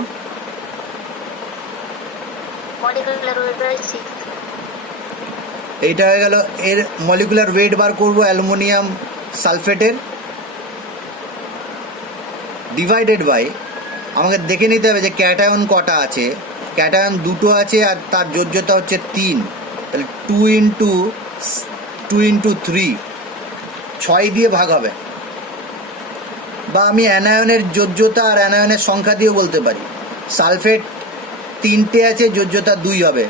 molecular weight by 6. এইটা হয়ে গেল এর মলিকুলার ওয়েট বার করব অ্যালুমিনিয়াম সালফেটের, ডিভাইডেড বাই আমাকে দেখে নিতে হবে যে ক্যাটায়ন কটা আছে। ক্যাটায়ন দুটো আছে আর তার যোজ্যতা হচ্ছে 3, তাহলে 2 ইন্টু 3, 6 দিয়ে ভাগ হবে। বা আমি অ্যানায়নের যোজ্যতা আর অ্যানায়নের সংখ্যা দিয়েও বলতে পারি। সালফেট 3টে আছে, যোজ্যতা 2 হবে।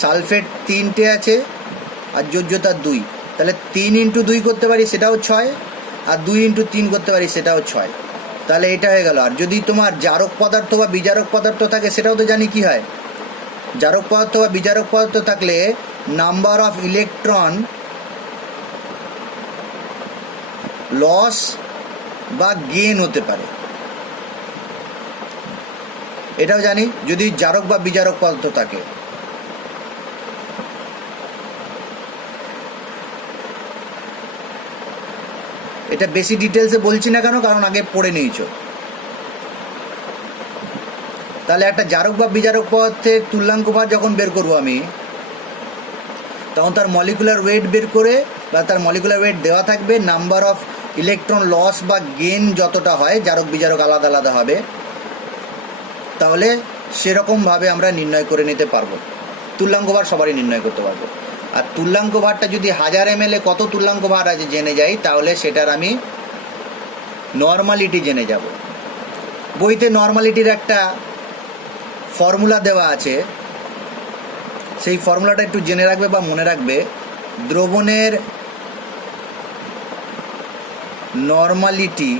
সালফেট 3টে আছে আর যোজ্যতা 2, তাহলে 3 ইন্টু 2 করতে পারি, সেটাও 6, আর 2 ইন্টু 3 করতে পারি, সেটাও 6। তাহলে এটা হয়ে গেল। আর যদি তোমার জারক পদার্থ বা বিজারক পদার্থ থাকে, সেটাও তো জানি কি হয়। জারক পদার্থ বা বিজারক পদার্থ থাকলে নাম্বার অফ ইলেকট্রন লস বা গেন হতে পারে, এটাও জানি যদি জারক বা বিজারক পদার্থ থাকে। এটা বেশি ডিটেলসে বলছি না কেন, কারণ আগে পড়ে নিয়েছো। তাহলে একটা জারক বা বিজারক পদার্থের তুল্যাঙ্ক ভার যখন বের করব আমি, তখন তার মলিকুলার ওয়েট বের করে, বা তার মলিকুলার ওয়েট দেওয়া থাকবে, নাম্বার অফ ইলেকট্রন লস বা গেন যতটা হয়, জারক বিজারক আলাদা আলাদা হবে, তাহলে সেরকমভাবে আমরা নির্ণয় করে নিতে পারবো। তুল্যাঙ্ক ভার সবারই নির্ণয় করতে পারবো। আর তুল্যাঙ্ক ভারটা যদি 1000 ml কত তুল্যাঙ্ক ভার আছে জেনে যাই, তাহলে সেটার আমি নর্মালিটি জেনে যাব। বইতে নর্মালিটির একটা ফর্মুলা দেওয়া আছে, সেই ফর্মুলাটা একটু জেনে রাখবে বা মনে রাখবে। দ্রবণের নর্মালিটি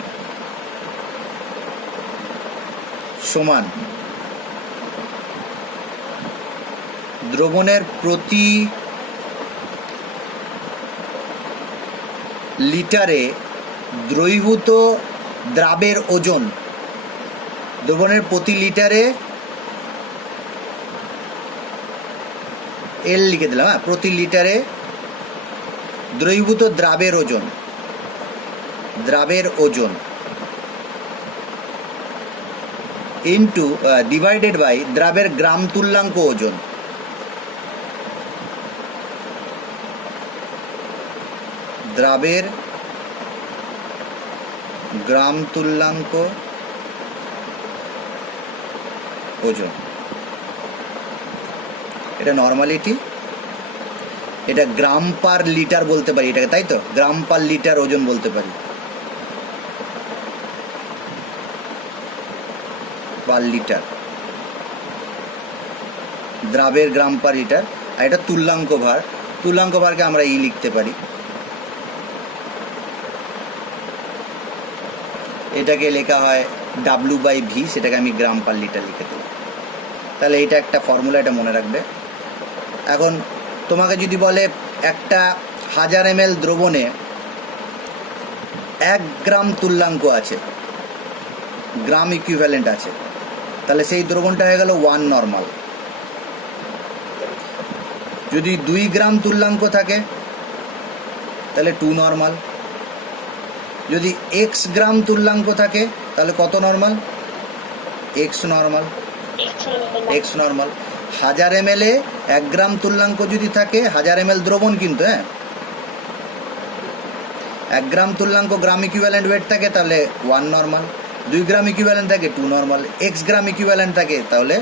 সমান দ্রবণের প্রতি লিটারে দ্রবীভূত দ্রাবের ওজন। দ্রবণের প্রতি লিটারে এল লিখে দিলাম, হ্যাঁ, প্রতি লিটারে দ্রবীভূত দ্রাবের ওজন, দ্রাবের ওজন ইন্টু ডিভাইডেড বাই দ্রাবের গ্রাম তুল্যাঙ্ক ওজন। দ্রাবের গ্রাম তুল্যাঙ্ক ওজন, এটা নর্মালিটি। এটা গ্রাম পার লিটার বলতে পারি এটাকে, তাই তো? গ্রাম পার লিটার ওজন বলতে পারি, পার লিটার, দ্রাবের গ্রাম পার লিটার। আর এটা তুল্যাঙ্ক ভার, তুল্যাঙ্ক ভারকে আমরা ই লিখতে পারি, এটাকে লেখা হয় W/V, সেটাকে আমি গ্রাম পার লিটার লিখে দিই। তাহলে এটা একটা ফর্মুলা, এটা মনে রাখবে। এখন তোমাকে যদি বলে একটা 1000 ml দ্রবণে 1 গ্রাম তুল্যাঙ্ক আছে, গ্রাম ইকুইভ্যালেন্ট আছে, তাহলে সেই দ্রবণটা হয়ে গেল 1 নর্মাল। যদি 2 গ্রাম তুল্যাঙ্ক থাকে তাহলে 2 নর্মাল। যদি x গ্রাম তুল্যাঙ্ক থাকে তাহলে কত normal? x normal, x normal. 1000 ml 1 গ্রাম তুল্যাঙ্ক যদি থাকে, 1000 ml দ্রবণ কিন্তু, হ্যাঁ, 1 গ্রাম তুল্যাঙ্ক গ্রাম ইকুইভ্যালেন্ট ওয়েট থাকে, তাহলে 1 নর্মাল। 2 গ্রাম ইকুইভ্যালেন্ট থাকে 2 নর্মাল। x গ্রাম ইকুইভ্যালেন্ট থাকে তাহলে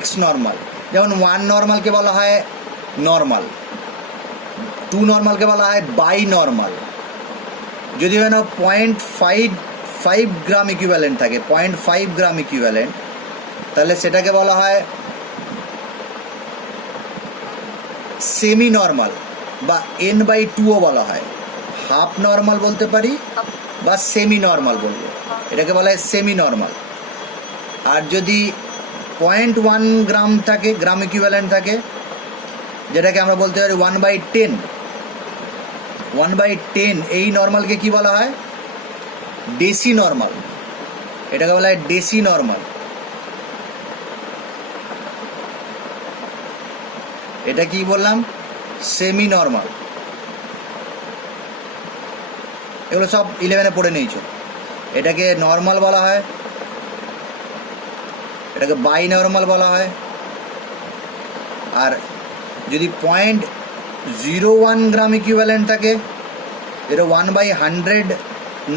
x নর্মাল। যেমন 1 নর্মালকে বলা হয় নর্মাল, 2 নর্মালকে বলা হয় বাই নর্মাল। যদি হয় না 0.5 গ্রাম ইকুইভ্যালেন্ট থাকে, 0.5 গ্রাম ইকুইভ্যালেন্ট, তাহলে সেটাকে বলা হয় সেমি নর্মাল, বা n/2ও বলা হয়। হাফ নর্মাল বলতে পারি বা সেমি নর্মাল বলবো, এটাকে বলা হয় সেমি নর্মাল। আর যদি 0.1 গ্রাম থাকে, গ্রাম ইকুইভ্যালেন্ট থাকে, যেটাকে আমরা বলতে পারি 1/10, 1/10, এই নর্মালকে কি বলা হয়? ডেসি নর্মাল, এটাকে বলা হয় ডেসি নর্মাল। এটা কি বললাম? Semi normal. এগুলো সব 11-এ পড়ে নিয়েছো। এটাকে নর্মাল বলা হয়, এটাকে বাই নর্মাল বলা হয়, আর যদি 0.01 গ্রাম ইকুইভ্যালেন্ট থাকে, এটা 1/100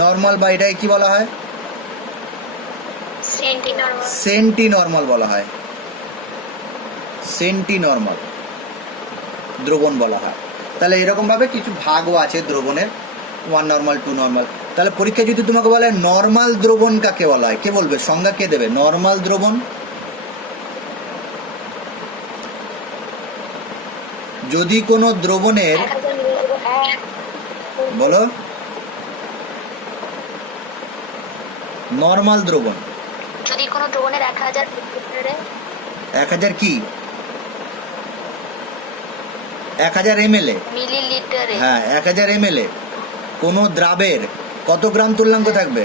নর্মাল, বা এটাকে কি বলা হয়? Centi normal. সেন্টি নর্মাল বলা হয়, সেন্টি নর্মাল দ্রবণ বলা হয়। তাহলে এরকমভাবে কিছু ভাগও আছে দ্রবণের, 1 নর্মাল, 2 নর্মাল। তাহলে পরীক্ষায় যদি তোমাকে বলে নর্মাল দ্রবণ কাকে বলা হয়, কে বলবে? সংজ্ঞা কে দেবে? নর্মাল দ্রবণ, যদি কোনো দ্রবণের, 1000 মিলিলিটার। বলো, নর্মাল দ্রবণ যদি কোনো দ্রবণের 1000 মিলিলিটারে 1000 কি? 1000 ml এ, মিলিলিটারে হ্যাঁ 1000 ml এ কোনো দ্রাবের কত গ্রাম তুল্যাঙ্ক থাকবে?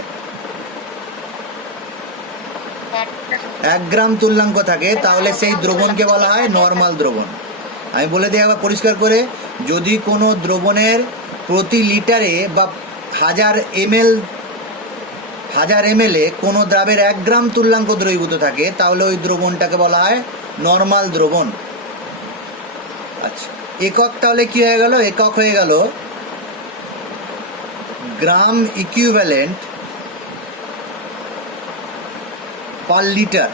1 গ্রাম তুল্যাঙ্ক থাকে, তাহলে সেই দ্রবণকে বলা হয় নর্মাল দ্রবণ। আমি বলে দিই একবার পরিষ্কার করে, যদি কোনো দ্রবণের প্রতি লিটারে বা 1000 ml এ কোনো দ্রাবের 1 গ্রাম তুল্যাঙ্ক দ্রবীভূত থাকে, তাহলে ওই দ্রবণটাকে বলা হয় নর্মাল দ্রবণ। আচ্ছা, একক তাহলে কি হয়ে গেল? একক হয়ে গেল গ্রাম ইকুইভ্যালেন্ট পার লিটার।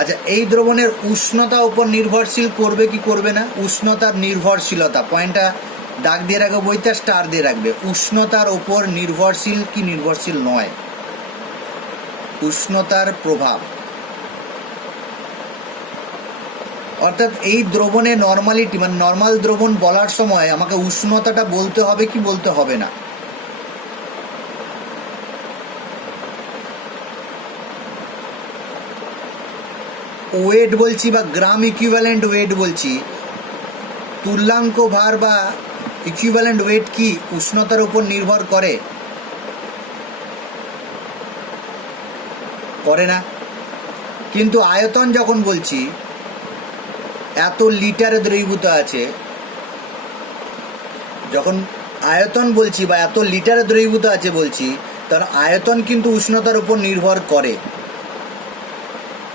আচ্ছা, এই দ্রবণের উষ্ণতা উপর নির্ভরশীল করবে কি করবে না? উষ্ণতার নির্ভরশীলতা, পয়েন্টটা দাগ দিয়ে রাখবে, বইটা স্টার দিয়ে রাখবে। উষ্ণতার উপর নির্ভরশীল কি নির্ভরশীল নয়? উষ্ণতার প্রভাব, অর্থাৎ এই দ্রবণে নর্মালিটি মানে নর্মাল দ্রবণ বলার সময় আমাকে উষ্ণতাটা বলতে হবে কি বলতে হবে না? ওয়েট বলছি বা গ্রাম ইকুইভ্যালেন্ট ওয়েট বলছি, তুল্যাঙ্ক ভার বা ইকুইভ্যালেন্ট ওয়েট কি উষ্ণতার উপর নির্ভর করে? করে না। কিন্তু আয়তন যখন বলছি এত লিটারে দ্রবীভূত আছে, যখন আয়তন বলছি বা এত লিটারে দ্রবীভূত আছে বলছি, তার আয়তন কিন্তু উষ্ণতার উপর নির্ভর করে।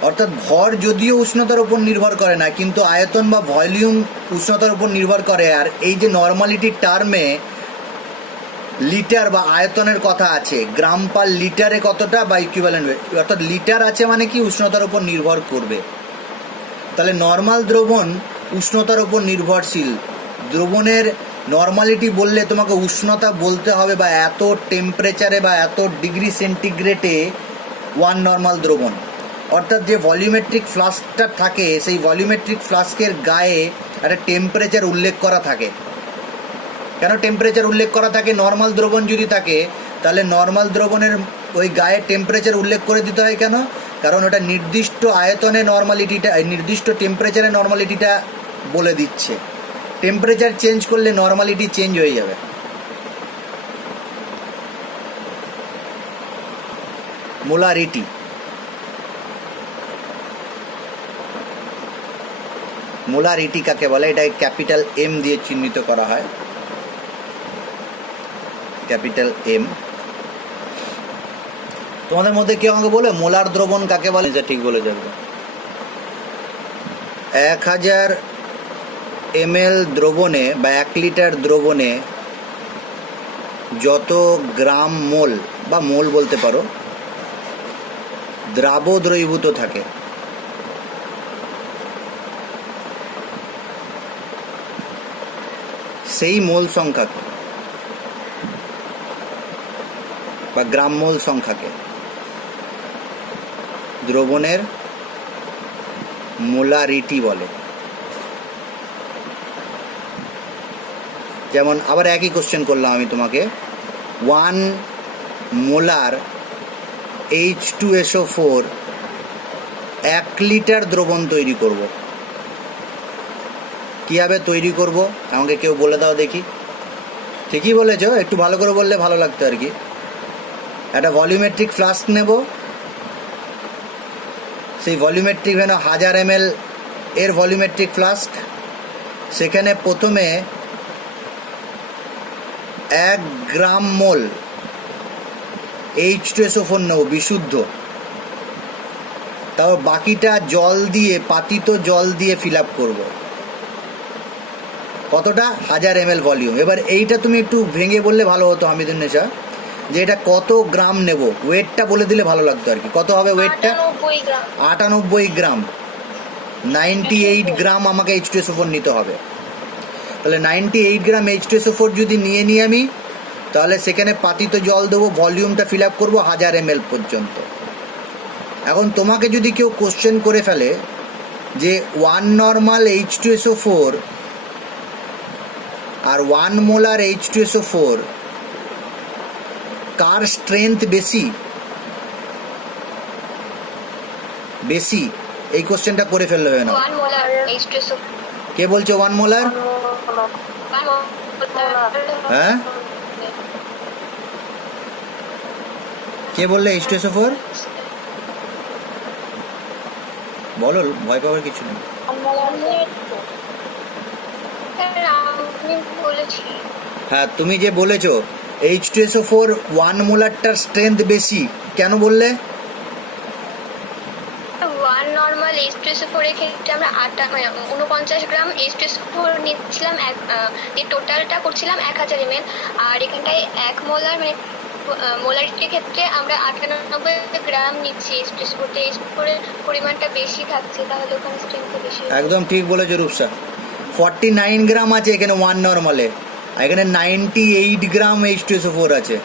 অর্থাৎ ভর যদিও উষ্ণতার উপর নির্ভর করে না, কিন্তু আয়তন বা ভলিউম উষ্ণতার উপর নির্ভর করে। আর এই যে নর্মালিটির টার্মে লিটার বা আয়তনের কথা আছে, গ্রাম পার লিটারে কতটা বা ইকুইভ্যালেন্ট, অর্থাৎ লিটার আছে মানে কি উষ্ণতার উপর নির্ভর করবে। তাহলে নর্মাল দ্রবণ উষ্ণতার উপর নির্ভরশীল। দ্রবণের নর্মালিটি বললে তোমাকে উষ্ণতা বলতে হবে, বা এত টেম্পারেচারে বা এত ডিগ্রি সেন্টিগ্রেডে 1 নর্মাল দ্রবণ। অর্থাৎ যে ভলিউমেট্রিক ফ্লাস্কটা থাকে, সেই ভলিউমেট্রিক ফ্লাস্কের গায়ে একটা টেম্পারেচার উল্লেখ করা থাকে। কেন টেম্পারেচার উল্লেখ করা থাকে? নর্মাল দ্রবণ যদি থাকে, তাহলে নর্মাল দ্রবণের ওই গায়ে টেম্পারেচার উল্লেখ করে দিতে হয়। কেন? কারণ ওটা নির্দিষ্ট আয়তনে নর্মালিটিটা, নির্দিষ্ট টেম্পারেচারে নর্মালিটিটা বলে দিচ্ছে। টেম্পারেচার চেঞ্জ করলে নর্মালিটি চেঞ্জ হয়ে যাবে। মোলারিটি, মোলারিটি কাকে বলে? এটা ক্যাপিটাল এম দিয়ে চিহ্নিত করা হয়, ক্যাপিটাল এম। তোমাদের মধ্যে কেউ আমাকে বলে মোলার দ্রবণ কাকে বলে? ঠিক বলে যাবে। 1000 ml দ্রবণে বা 1 লিটার দ্রবণে যত গ্রাম মোল বা মোল বলতে পারো দ্রাব দ্রবীভূত থাকে, সেই মোল সংখ্যাকে বা গ্রাম মোল সংখ্যাকে দ্রবণের মোলারিটি বলে। যেমন আবার একই কোশ্চেন করলাম আমি তোমাকে, 1 মোলার H2SO4 1 লিটার দ্রবণ তৈরি করব, কীভাবে তৈরি করব আমাকে কেউ বলে দাও দেখি। ঠিকই বলেছো, একটু ভালো করে বললে ভালো লাগতো আর কি। একটা ভলিউমেট্রিক ফ্লাস্ক নেব, সেই ভলিউমেট্রিক 1000 ml এর ভলিউমেট্রিক ফ্লাস্ক, সেখানে প্রথমে 1 গ্রাম মোল H2SO4 নেব বিশুদ্ধ, তারপর বাকিটা জল দিয়ে, পাতিত জল দিয়ে ফিল আপ করবো। কতটা? 1000 ml ভলিউম। এবার এইটা তুমি একটু ভেঙে বললে ভালো হতো হামিদুন্নেসা, যে এটা কত গ্রাম নেব, ওয়েটটা বলে দিলে ভালো লাগতো আর কি। কত হবে ওয়েটটা? 98 গ্রাম। 98 গ্রাম, 98 গ্রাম আমাকে H2SO4 নিতে হবে। তাহলে 98 গ্রাম H2SO4 যদি নিয়ে নিই আমি, তাহলে সেখানে পাতিত জল দেবো, ভলিউমটা ফিল আপ করবো 1000 ml পর্যন্ত। এখন তোমাকে যদি কেউ কোশ্চেন করে ফেলে যে 1 নর্মাল H2SO4 আর 1 মোলার H2SO4 কার স্ট্রেংথ বেশি, এই কোশ্চেনটা করে ফেললে হবে না। 1 মোলার H2SO4। কে বলছে 1 মোলার? হ্যাঁ, কে বললে H2SO4? বলো, ভয় পাওয়ার কিছু নেই। আমি বলেছি। হ্যাঁ, তুমি যে বলেছো H2SO4 1 মোলারটার স্ট্রেংথ বেশি, কেন বললে? 1 নর্মাল H2SO4 এর ক্ষেত্রে আমরা 49 গ্রাম H2SO4 নিচ্ছিলাম, এই টোটালটা করছিলাম 1000 ml। আর এখানটায় 1 মোলার মানে মোলারিটির ক্ষেত্রে আমরা 98 গ্রাম নিচ্ছি H2SO4 তে। H2SO4 এর পরিমাণটা বেশি থাকছে, তাহলে ওখানে স্ট্রেংথ বেশি। একদম ঠিক বলেছো রূপসা। 49 গ্রাম আছে এখানে 1 নর্মালে, আর এখানে 98 গ্রাম H2SO4 আছে।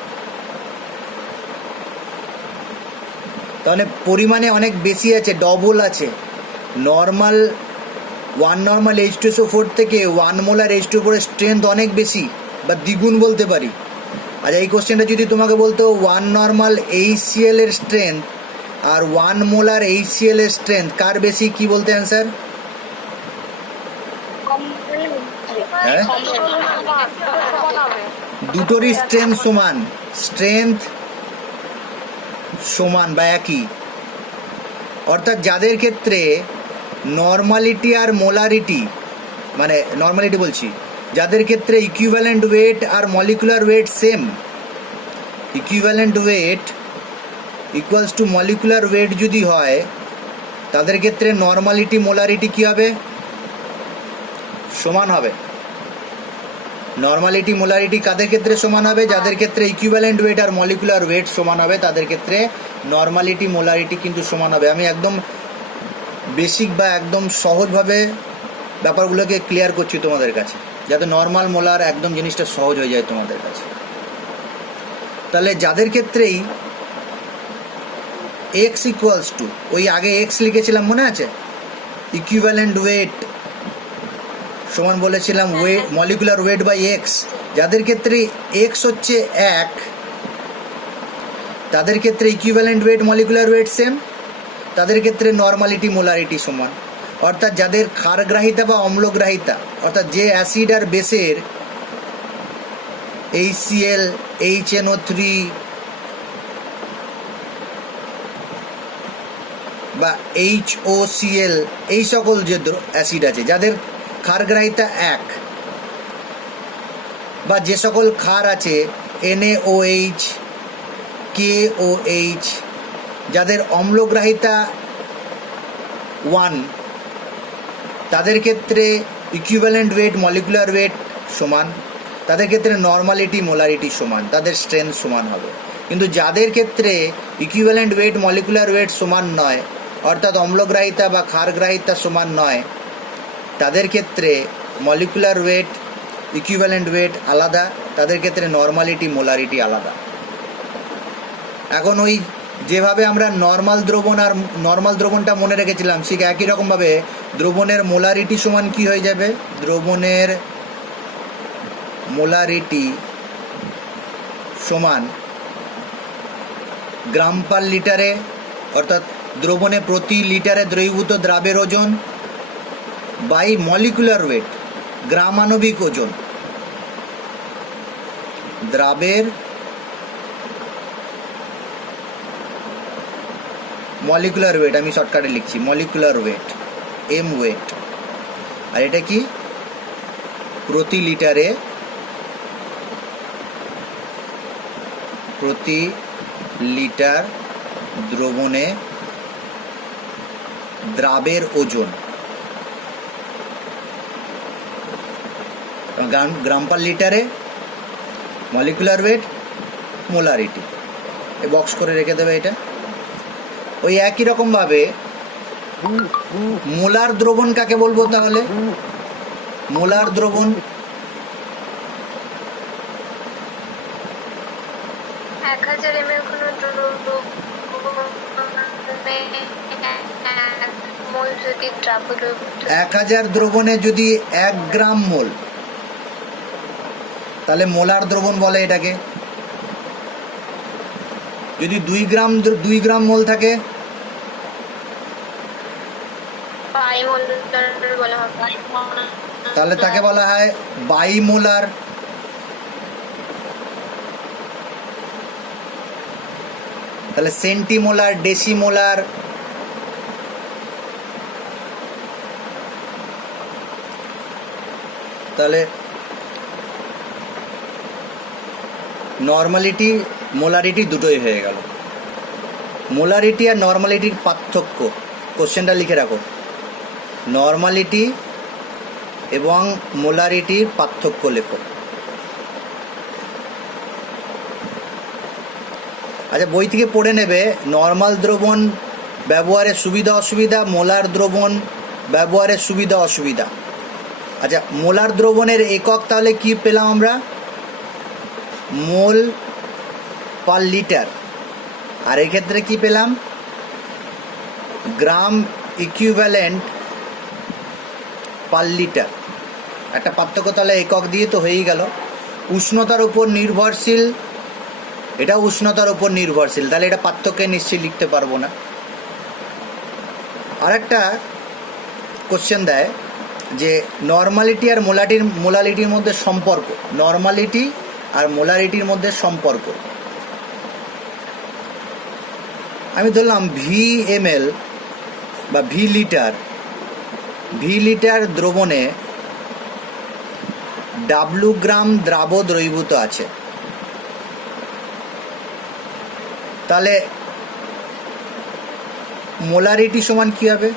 তাহলে পরিমাণে অনেক বেশি আছে, ডবল আছে। নর্মাল 1 নর্মাল H2SO4 থেকে 1 মোলার H2SO4 এর স্ট্রেংথ অনেক বেশি, বা দ্বিগুণ বলতে পারি। আচ্ছা, এই কোশ্চেনটা যদি তোমাকে বলতো 1 নর্মাল HCl এর স্ট্রেংথ আর 1 মোলার HCl এর স্ট্রেংথ কার বেশি, কি বলতে অ্যান্সার? হ্যাঁ, দুটোরই স্ট্রেংথ সমান বা একই। অর্থাৎ যাদের ক্ষেত্রে নর্মালিটি আর মোলারিটি, মানে নর্মালিটি বলছি, যাদের ক্ষেত্রে ইকুইভ্যালেন্ট ওয়েট আর molecular weight same, equivalent weight equals to molecular weight যদি হয়, তাদের ক্ষেত্রে নর্মালিটি মোলারিটি কী হবে? সমান হবে। নর্মালিটি মোলারিটি কাদের ক্ষেত্রে সমান হবে? যাদের ক্ষেত্রে ইকুইভ্যালেন্ট ওয়েট আর মলিকুলার ওয়েট সমান হবে, তাদের ক্ষেত্রে নর্মালিটি মোলারিটি কিন্তু সমান হবে। আমি একদম বেসিক বা একদম সহজভাবে ব্যাপারগুলোকে ক্লিয়ার করছি তোমাদের কাছে, যাতে নর্মাল মোলার একদম জিনিসটা সহজ হয়ে যায় তোমাদের কাছে। তাহলে যাদের ক্ষেত্রেই এক্স ইকুয়ালস টু, ওই আগে এক্স লিখেছিলাম মনে আছে, ইকুইভ্যালেন্ট ওয়েট সমান বলেছিলাম weight molecular weight by x. যাদের ক্ষেত্রে এক্স হচ্ছে 1, তাদের ক্ষেত্রে equivalent weight molecular weight same, তাদের ক্ষেত্রে নর্মালিটি মোলারিটি সমান। অর্থাৎ যাদের ক্ষারগ্রাহিতা বা অম্লগ্রাহিতা, অর্থাৎ যে অ্যাসিড আর বেসের HCl, HNO3 বা HOCl, এই সকল যে অ্যাসিড আছে যাদের ক্ষারগ্রাহিতা 1, বা যে সকল ক্ষার আছে NaOH, KOH, যাদের অম্লগ্রাহিতা 1, তাদের ক্ষেত্রে ইকুইভ্যালেন্ট ওয়েট মলিকুলার ওয়েট সমান, তাদের ক্ষেত্রে নর্মালিটি মোলারিটি সমান, তাদের স্ট্রেংথ সমান হবে। কিন্তু যাদের ক্ষেত্রে ইকুইভ্যালেন্ট ওয়েট মলিকুলার ওয়েট সমান নয়, অর্থাৎ অম্লগ্রাহিতা বা ক্ষারগ্রাহিতা সমান নয়, তাদের ক্ষেত্রে মলিকুলার ওয়েট ইকুইভ্যালেন্ট ওয়েট আলাদা, তাদের ক্ষেত্রে নর্মালিটি মোলারিটি আলাদা। এখন ওই যেভাবে আমরা নর্মাল দ্রবণ আর নর্মাল দ্রবণটা মনে রেখেছিলাম, ঠিক একই রকমভাবে দ্রবণের মোলারিটি সমান কি হয়ে যাবে? দ্রবণের মোলারিটি সমান গ্রাম পার লিটারে, অর্থাৎ দ্রবণে প্রতি লিটারে দ্রবীভূত দ্রাবের ওজন বাই মলিকুলার ওয়েট, গ্রামাণবিক ওজন। দ্রাবের মলিকুলার ওয়েট, আমি শর্টকাটে লিখছি মলিকুলার ওয়েট, এম ওয়েট। আর এটা কি? প্রতি লিটারে, প্রতি লিটার দ্রবণে দ্রাবের ওজন, গ্রাম পার লিটারে, মলিকুলার ওয়েট, মোলারিটি, এ বক্স করে রেখে দেবে এটা। ওই একই রকমভাবে মোলার দ্রবণ কাকে বলবো তাহলে? মোলার দ্রবণ 1000 ml কোনো মোল যদি দ্রাবক 1000 দ্রবণে যদি 1 গ্রাম মোল, তাহলে মোলার দ্রবণ বলে এটাকে। যদি 2 গ্রাম মোল থাকে বাইমোলার বলা হয়, তাহলে তাকে বলা হয় বাইমোলার। তাহলে সেন্টিমোলার, ডেসিমোলার, তাহলে নর্মালিটি মোলারিটি দুটোই হয়ে গেল। মোলারিটি আর নর্মালিটির পার্থক্য, কোশ্চেনটা লিখে রাখো, নর্মালিটি এবং মোলারিটির পার্থক্য লেখো। আচ্ছা, বই থেকে পড়ে নেবে নর্মাল দ্রবণ ব্যবহারের সুবিধা অসুবিধা, মোলার দ্রবণ ব্যবহারের সুবিধা অসুবিধা। আচ্ছা, মোলার দ্রবণের একক তাহলে কি পেলাম আমরা? মোল পার লিটার। আর এক্ষেত্রে কি পেলাম? গ্রাম ইকুইভ্যালেন্ট পার লিটার। একটা পার্থক্য তাহলে একক দিয়ে তো হয়েই গেল। উষ্ণতার উপর নির্ভরশীল, এটা উষ্ণতার উপর নির্ভরশীল, তাহলে এটা পার্থক্যে নিশ্চয়ই লিখতে পারবো না। আর একটা কোশ্চেন দেয় যে নর্মালিটি আর মোলারিটির মধ্যে সম্পর্ক, নর্মালিটি আর মোলারিটির মধ্যে সম্পর্ক। আমি ধরলাম ভি এমএল বা ভি লিটার দ্রবণে ডাব্লু গ্রাম দ্রাব দ্রবীভূত আছে। তাহলে মোলারিটি সমান কি হবে?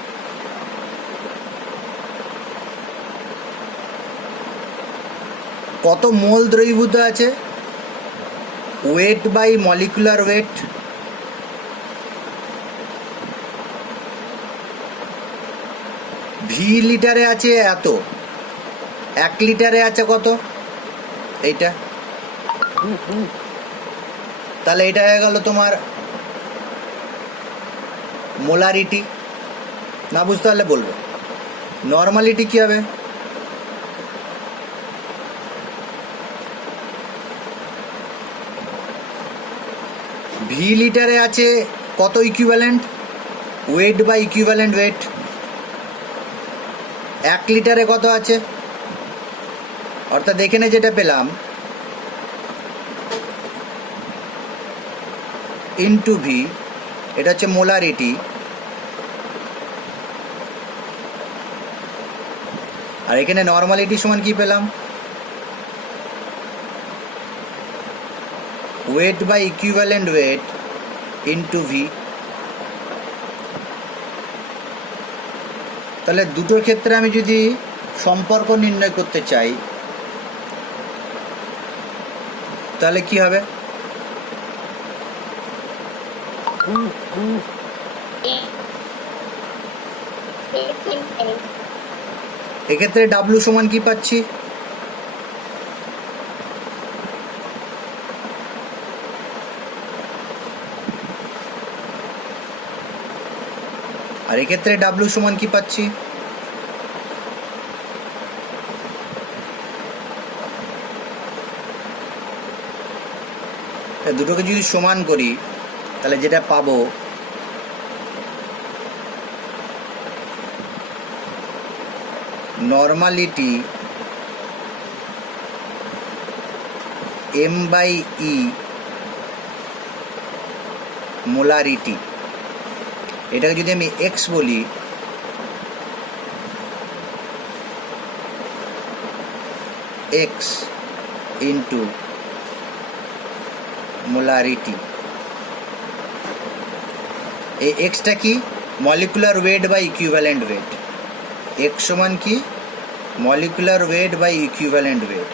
কত মোল দ্রবীভূত আছে? Weight by molecular weight. V লিটারে আছে এত, 1 লিটারে আছে কত? এইটা। তাহলে এটা হয়ে গেল তোমার মোলারিটি। না বুঝতে পারলে বলবো। নর্মালিটি কি হবে? ভি লিটারে আছে কত equivalent? Weight by equivalent weight. 1 লিটারে কত আছে? অর্থাৎ এখানে যেটা পেলাম ইনটু ভি, এটা হচ্ছে মোলারিটি। আর এখানে নর্মালিটি সমান কি পেলাম? Weight by equivalent weight into V. তাহলে দুটোর ক্ষেত্রে আমি যদি সম্পর্ক নির্ণয় করতে চাই তাহলে কি হবে? এক্ষেত্রে ডাব্লু সমান কি পাচ্ছি? আর এক্ষেত্রে ডাব্লু সমান কি পাচ্ছি? দুটোকে যদি সমান করি তাহলে যেটা পাবো normality M by E molarity, এটাকে যদি আমি এক্স বলি, এক্স ইন্টু মোলারিটি। এই এক্সটা কি? Molecular weight by equivalent weight. X সমান কি? Molecular weight by equivalent weight.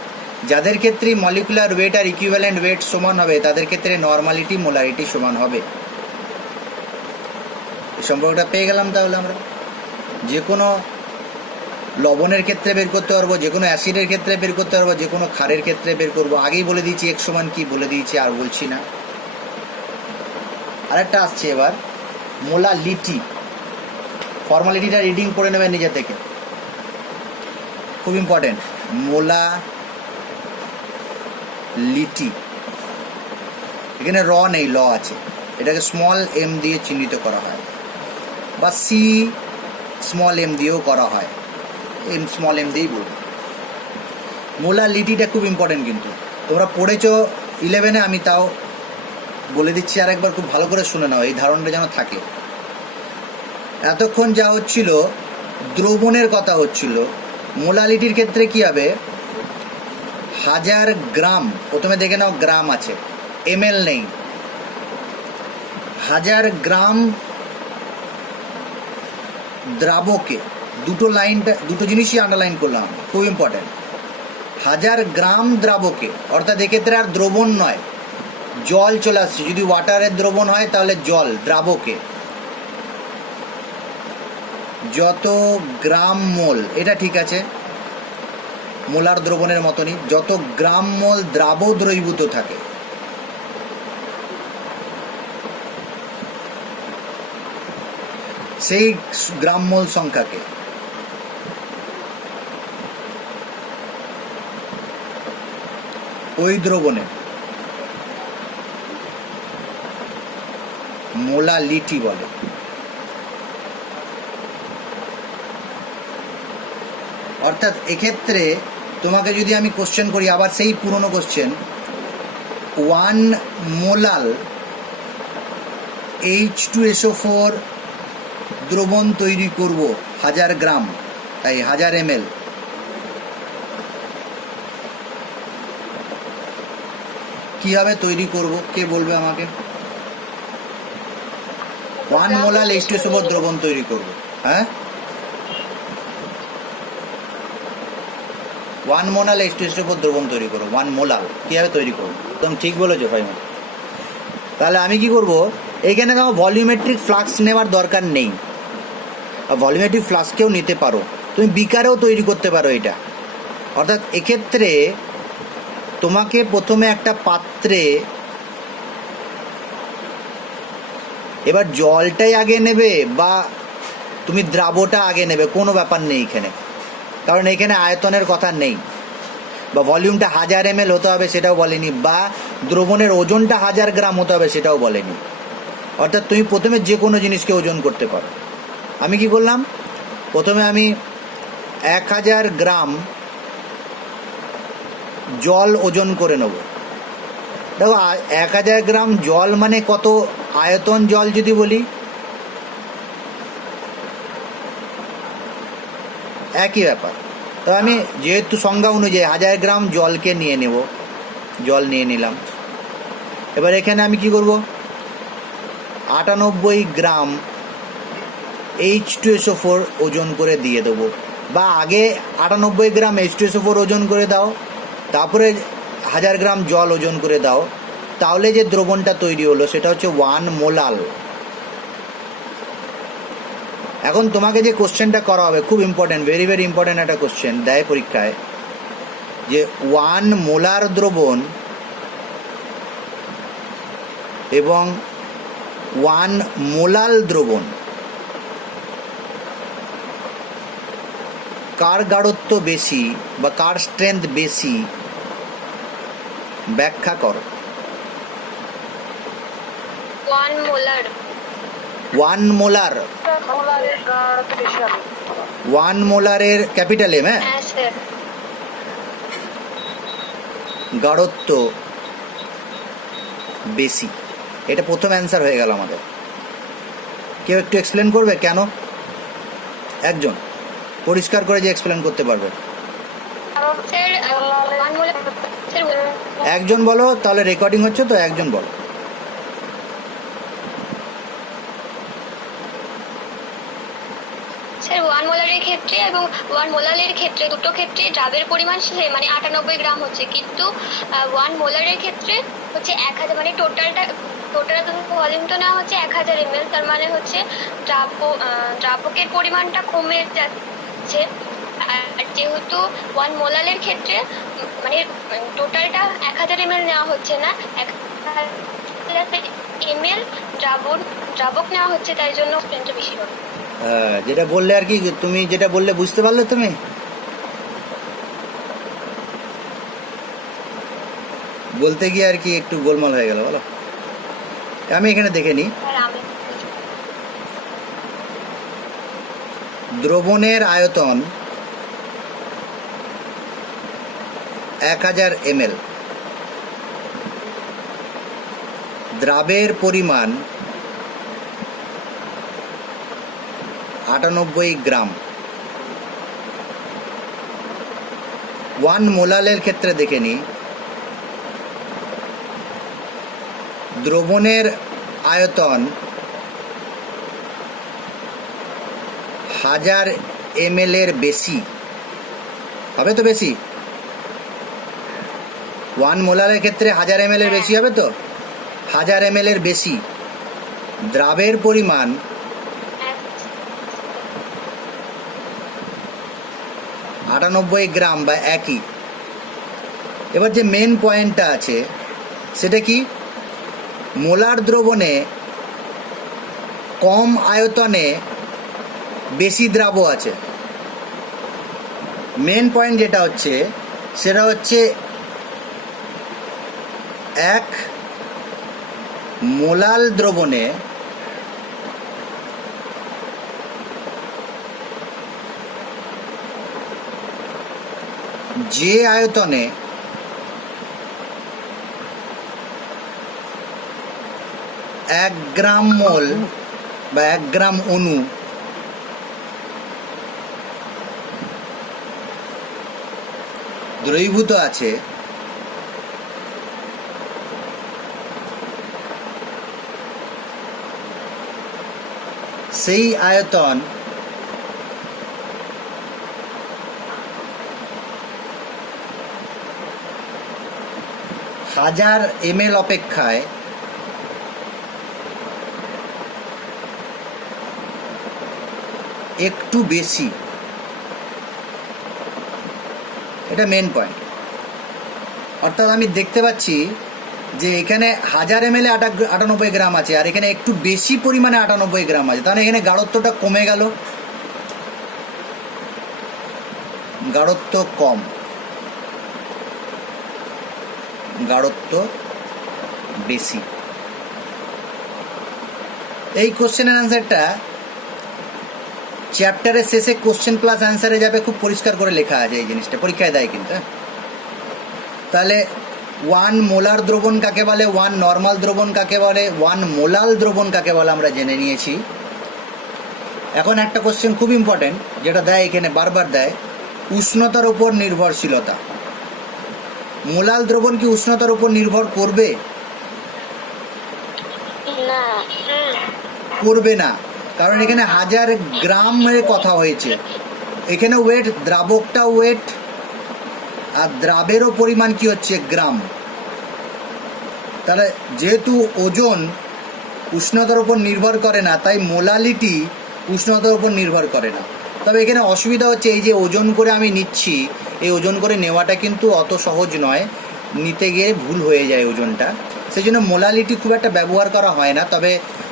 যাদের ক্ষেত্রে মলিকুলার ওয়েট আর ইকুইভ্যালেন্ট ওয়েট সমান হবে তাদের ক্ষেত্রে নর্মালিটি মোলারিটি সমান হবে। এই সম্পর্কটা পেয়ে গেলাম। তাহলে আমরা যে কোনো লবণের ক্ষেত্রে বের করতে পারবো, যে কোনো অ্যাসিডের ক্ষেত্রে বের করতে পারবো, যে কোনো ক্ষারের ক্ষেত্রে বের করবো। আগেই বলে দিয়েছি এক সমান কি, বলে দিয়েছি, আর বলছি না। আরেকটা আসছে এবার, মোলালিটি। ফর্মালিটিটা রিডিং করে নেবেন নিজে থেকে, খুব ইম্পর্টেন্ট। মোলালিটি, এখানে র নেই, ল আছে। এটাকে স্মল এম দিয়ে চিহ্নিত করা হয়, বা সি স্মল এম দিয়েও করা হয়। এম স্মল এম দিয়েই বলবো। মোলালিটিটা খুব ইম্পর্টেন্ট, কিন্তু তোমরা পড়েছো 11-এ, আমি তাও বলে দিচ্ছি আরেকবার, খুব ভালো করে শুনে নাও, এই ধারণাটা যেন থাকে। এতক্ষণ যা হচ্ছিল দ্রবণের কথা হচ্ছিল, মোলালিটির ক্ষেত্রে কি হবে? 1000 গ্রাম, প্রথমে দেখে নাও গ্রাম আছে, এমএল নেই। 1000 গ্রাম দ্রাবকে, দুটো জিনিসই আন্ডারলাইন করলাম, খুব ইম্পর্টেন্ট। 1000 গ্রাম দ্রাবকে, অর্থাৎ এক্ষেত্রে আর দ্রবণ নয়, জল চলে আসছে। যদি ওয়াটারের দ্রবণ হয় তাহলে জল, দ্রাবকে যত গ্রাম মোল, এটা ঠিক আছে, মোলার দ্রবণের মতনই, যত গ্রাম মোল দ্রাব দ্রবীভূত থাকে, সেই গ্রাম মোল সংখ্যাকে ওই দ্রবণে মোলালিটি বলে। অর্থাৎ এক্ষেত্রে তোমাকে যদি আমি কোশ্চেন করি, আবার সেই পুরনো কোশ্চেন, 1 মোলাল H2SO4 দ্রবণ তৈরি করব 1000 গ্রাম, তাই 1000 ml, কিভাবে তৈরি করব কে বলবে আমাকে? 1 মোলাল H2SO4 দ্রবণ তৈরি করব, হ্যাঁ 1 মোলাল H2SO4 দ্রবণ তৈরি করব, 1 মোলাল কিভাবে তৈরি করব? একদম ঠিক বলেছো ভাই। তাহলে আমি কি করব? এইখানে তোমার ভলিউমেট্রিক ফ্লাক্স নেওয়ার দরকার নেই, ভলিউমেট্রিক ফ্লাক্সকেও নিতে পারো, তুমি বিকারেও তৈরি করতে পারো এটা। অর্থাৎ এক্ষেত্রে তোমাকে প্রথমে একটা পাত্রে, এবার জলটাই আগে নেবে বা তুমি দ্রাবটা আগে নেবে, কোনো ব্যাপার নেই এখানে, কারণ এখানে আয়তনের কথা নেই, বা ভলিউমটা 1000 ml হতে হবে সেটাও বলেনি, বা দ্রবণের ওজনটা 1000 গ্রাম হতে হবে সেটাও বলেনি। অর্থাৎ তুমি প্রথমে যে কোনো জিনিসকে ওজন করতে পারো। আমি কি করলাম? প্রথমে আমি 1000 গ্রাম জল ওজন করে নেব। দেখো 1000 গ্রাম জল মানে কত আয়তন জল যদি বলি, একই ব্যাপার। তো আমি যেহেতু সংজ্ঞা অনুযায়ী 1000 গ্রাম জলকে নিয়ে নেব, জল নিয়ে নিলাম। এবার এখানে আমি কি করব? 98 গ্রাম H2SO4 ওজন করে দিয়ে দেবো, বা আগে 98 গ্রাম H2SO4 ওজন করে দাও, তারপরে 1000 গ্রাম জল ওজন করে দাও, তাহলে যে দ্রবণটা তৈরি হলো সেটা হচ্ছে 1 মোলাল। এখন তোমাকে যে কোশ্চেনটা করা হবে, খুব ইম্পর্টেন্ট, ভেরি ভেরি ইম্পর্টেন্ট একটা কোশ্চেন দেয় পরীক্ষায়, যে 1 মোলার দ্রবণ এবং 1 মোলাল দ্রবণ কার গাঢ়ত্ব বেশি বা কার স্ট্রেংথ বেশি ব্যাখ্যা করো। 1 মোলার। 1 মোলার, 1 মোলারের ক্যাপিটাল এম, হ্যাঁ, হ্যাঁ স্যার। গাঢ়ত্ব বেশি। এটা প্রথম অ্যান্সার হয়ে গেল আমাদের। কেউ একটু এক্সপ্লেন করবে কেন? একজন পরিষ্কার করে যে এক্সপ্লেন করতে পারবে, স্যার 1 মোলার, স্যার একজন বলো, তাহলে রেকর্ডিং হচ্ছে তো, একজন বলো। ক্ষেত্রে এবং 1 মোলারের ক্ষেত্রে দুটো ক্ষেত্রে দ্রাবের পরিমাণ মানে 98 গ্রাম হচ্ছে, কিন্তু 1 মোলারের ক্ষেত্রে হচ্ছে 1000, মানে টোটাল ভলিউমটা নেওয়া হচ্ছে 1000 ml, তার মানে হচ্ছে দ্রাবকের পরিমাণটা কমে যাচ্ছে। আর যেহেতু 1 মোলারের ক্ষেত্রে মানে টোটালটা 1000 ml নেওয়া হচ্ছে না, 1000 ml দ্রাবক নেওয়া হচ্ছে, তাই জন্য স্ট্রেনটা বেশি হবে। যেটা বললে আর কি, তুমি যেটা বললে বুঝতে পারলে তুমি? বলতে গিয়ে আর কি একটু গোলমাল হয়ে গেল, বলো। আমি এখানে দেখে নিই। দ্রবণের আয়তন 1000 ml, দ্রাবের পরিমাণ 98 গ্রাম। 1 মোলারের ক্ষেত্রে দেখে নিই, দ্রবণের আয়তন 1000 ml এর বেশি হবে তো? বেশি 1 মোলারের ক্ষেত্রে 1000 ml এর বেশি হবে তো? 1000 ml এর বেশি। দ্রাবের পরিমাণ 98 গ্রাম বা একই। এবার যে মেন পয়েন্টটা আছে সেটা কি, মোলার দ্রবণে কম আয়তনে বেশি দ্রাব আছে। মেন পয়েন্ট যেটা হচ্ছে সেটা হচ্ছে 1 মোলার দ্রবণে যে আয়তনে 1 গ্রাম মোল বা 1 গ্রাম অণু দ্রবীভূত আছে, সেই আয়তন হাজার ml অপেক্ষায় একটু বেশি। এটা মেন পয়েন্ট। অর্থাৎ আমি দেখতে পাচ্ছি যে এখানে 1000 ml 98 গ্রাম আছে, আর এখানে একটু বেশি পরিমাণে 98 গ্রাম আছে, তাহলে এখানে গাঢ়ত্বটা কমে গেল, গাঢ়ত্ব কম, গাঢ়ত্ব বেশি। এই কোশ্চেনের অ্যান্সারটা চ্যাপ্টারের শেষে কোশ্চেন প্লাস অ্যান্সারে যাবে, খুব পরিষ্কার করে লেখা আছে এই জিনিসটা, পরীক্ষায় দেয় কিন্তু। তাহলে 1 মোলার দ্রবণ কাকে বলে, 1 নর্মাল দ্রবণ কাকে বলে, 1 মোলাল দ্রবণ কাকে বলে আমরা জেনে নিয়েছি। এখন একটা কোশ্চেন খুব ইম্পর্টেন্ট যেটা দেয় এখানে, বারবার দেয়, উষ্ণতার উপর নির্ভরশীলতা। মোলাল দ্রবণ কি উষ্ণতার উপর নির্ভর করবে? না, করবে না, কারণ এখানে 1000 গ্রামের কথা হয়েছে। এখানে ওয়েট, দ্রাবকটা ওয়েট, আর দ্রাবেরও পরিমাণ কি হচ্ছে, গ্রাম। তাহলে যেহেতু ওজন উষ্ণতার উপর নির্ভর করে না, তাই মোলালিটি উষ্ণতার উপর নির্ভর করে না। তবে এখানে অসুবিধা হচ্ছে এই যে ওজন করে আমি নিচ্ছি, এই ওজন করে নেওয়াটা কিন্তু অত সহজ নয়, নিতে গিয়ে ভুল হয়ে যায় ওজনটা, সেই জন্য মোলালিটি খুব একটা ব্যবহার করা হয় না। তবে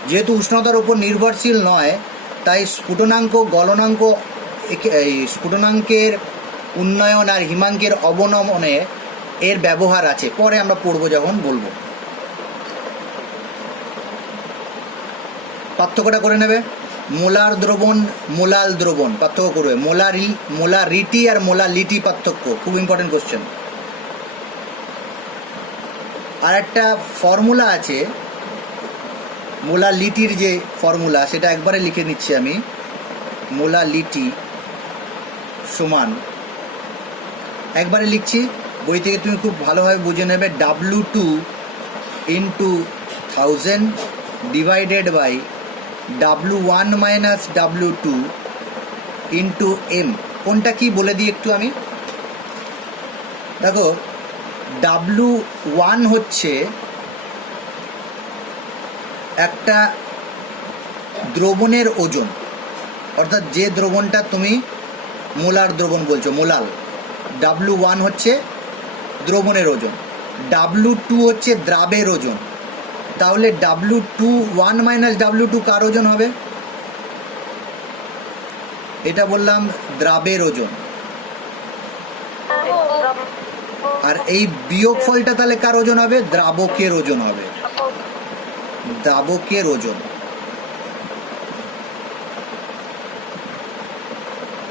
যেহেতু উষ্ণতার উপর নির্ভরশীল নয়, তাই স্ফুটনাঙ্ক, গলনাঙ্ক, এই স্ফুটনাঙ্কের উন্নয়ন আর হিমাঙ্কের অবনমনে এর ব্যবহার আছে, পরে আমরা পড়বো যখন বলবো। পার্থক্যটা করে নেবে, মোলার দ্রবণ, মোলাল দ্রবণ পার্থক্য করবে, মোলারিটি আর মোলালিটি পার্থক্য, খুব ইম্পর্টেন্ট কোশ্চেন। আর একটা ফর্মুলা আছে মোলালিটির, যে ফর্মুলা সেটা একবারে লিখে নিচ্ছি আমি। মোলালিটি সমান, একবারে লিখছি, বই থেকে তুমি খুব ভালোভাবে বুঝে নেবে, W2 into 1000 divided by W1 minus W2 into M, কোনটা কি বলে দিই একটু আমি। দেখো W1 হচ্ছে একটা দ্রবণের ওজন, অর্থাৎ যে দ্রবণটা তুমি মোলার দ্রবণ বলছো, মোলাল। W1 হচ্ছে দ্রবণের ওজন, W2 হচ্ছে দ্রাবের ওজন। তাহলে W1 মাইনাস W2 কার ওজন হবে? এটা বললাম দ্রাবের ওজন। আর এই বিয়োগফলটা তাহলে কার ওজন হবে? দ্রাবকের ওজন হবে, দ্রাবকের ওজন।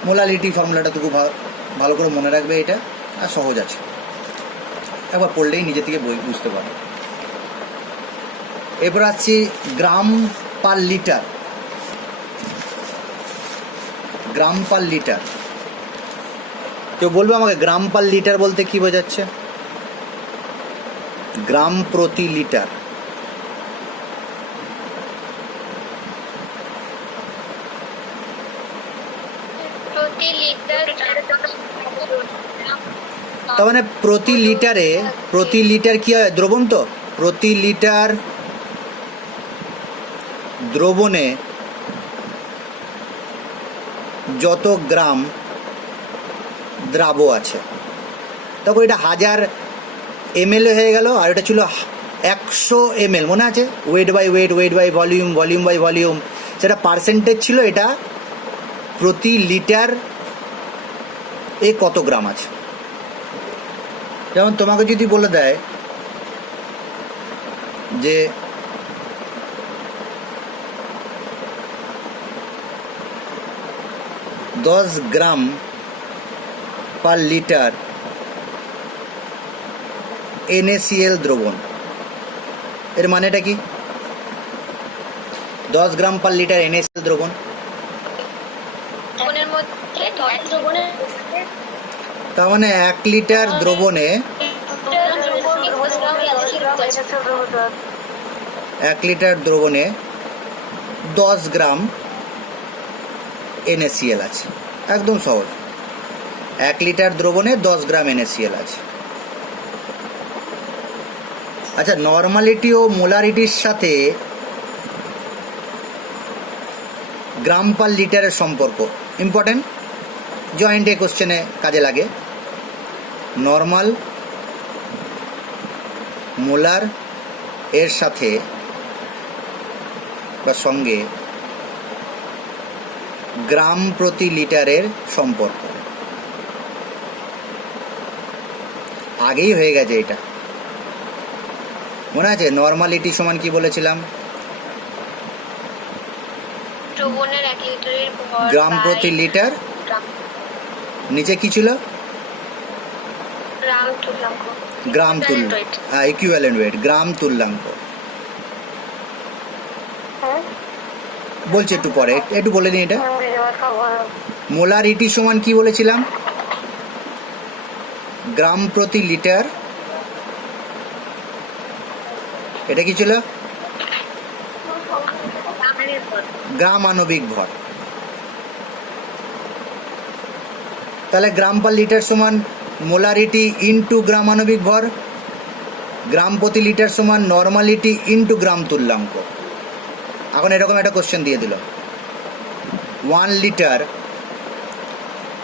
মোলালিটি ফর্মুলাটা ভালো করে মনে রাখবে, এটা আর সহজ আছে, একবার পড়লেই নিজে থেকে বই বুঝতে পারো। এরপর আসছি গ্রাম পার লিটার। গ্রাম পার লিটার, কেউ বলবে আমাকে গ্রাম পার লিটার বলতে কি বোঝাচ্ছে? গ্রাম প্রতি লিটার। প্রতি লিটার, তার মানে প্রতি লিটার কি হয়? দ্রবণ তো, প্রতি লিটার দ্রবণে যত গ্রাম দ্রাব আছে, তখন এটা 1000 ml হয়ে গেল, আর এটা ছিল 100 ml, মনে আছে? Weight by weight, weight by volume, volume by volume, সেটা পার্সেন্টেজ ছিল। এটা প্রতি লিটার এ কত গ্রাম আছে। যেমন তোমাকে যদি বলে দেয় যে দশ গ্রাম পার লিটার NaCl দ্রবণ, এর মানেটা কি? 10 গ্রাম পার লিটার NaCl দ্রবণ, দ্রবণের মধ্যে দ্রবণের তার মানে 1 লিটার দ্রবণে 1 লিটার দ্রবণে 10 গ্রাম NaCl আছে। একদম সহজ, 1 লিটার দ্রবণে 10 গ্রাম NaCl আছে। আচ্ছা, নর্মালিটি ও মোলারিটির সাথে গ্রাম পার লিটারের সম্পর্ক ইম্পর্টেন্ট, জয়েন্ট এ কোশ্চেনে কাজে লাগে। নর্মাল, মোলার এর সাথে বা সঙ্গে গ্রাম প্রতি লিটারের সম্পর্ক আগেই হয়ে গেছে। এটা মনে আছে? নর্মালিটি সমান কি বলেছিলাম? দ্রবণের 1 লিটারের ভর গ্রাম প্রতি লিটার, নিচে কি ছিল? গ্রাম তুল্যাঙ্ক, গ্রাম তুল্য, ইকুইভ্যালেন্ট ওয়েট, গ্রাম তুল্যাঙ্ক। বলছি একটু পরে, একটু বলে দিন এটা। মোলারিটি সমান কি বলেছিলাম? গ্রাম প্রতি লিটার, এটা কি ছিল? গ্রাম আণবিক ভর। তাহলে গ্রাম পার লিটার সমান মোলারিটি ইন্টু গ্রাম আণবিক ভর, গ্রাম প্রতি লিটার সমান নর্মালিটি ইন্টু গ্রাম তুল্যাঙ্ক। এখন এরকম একটা কোশ্চেন দিয়ে দিল, 1 litre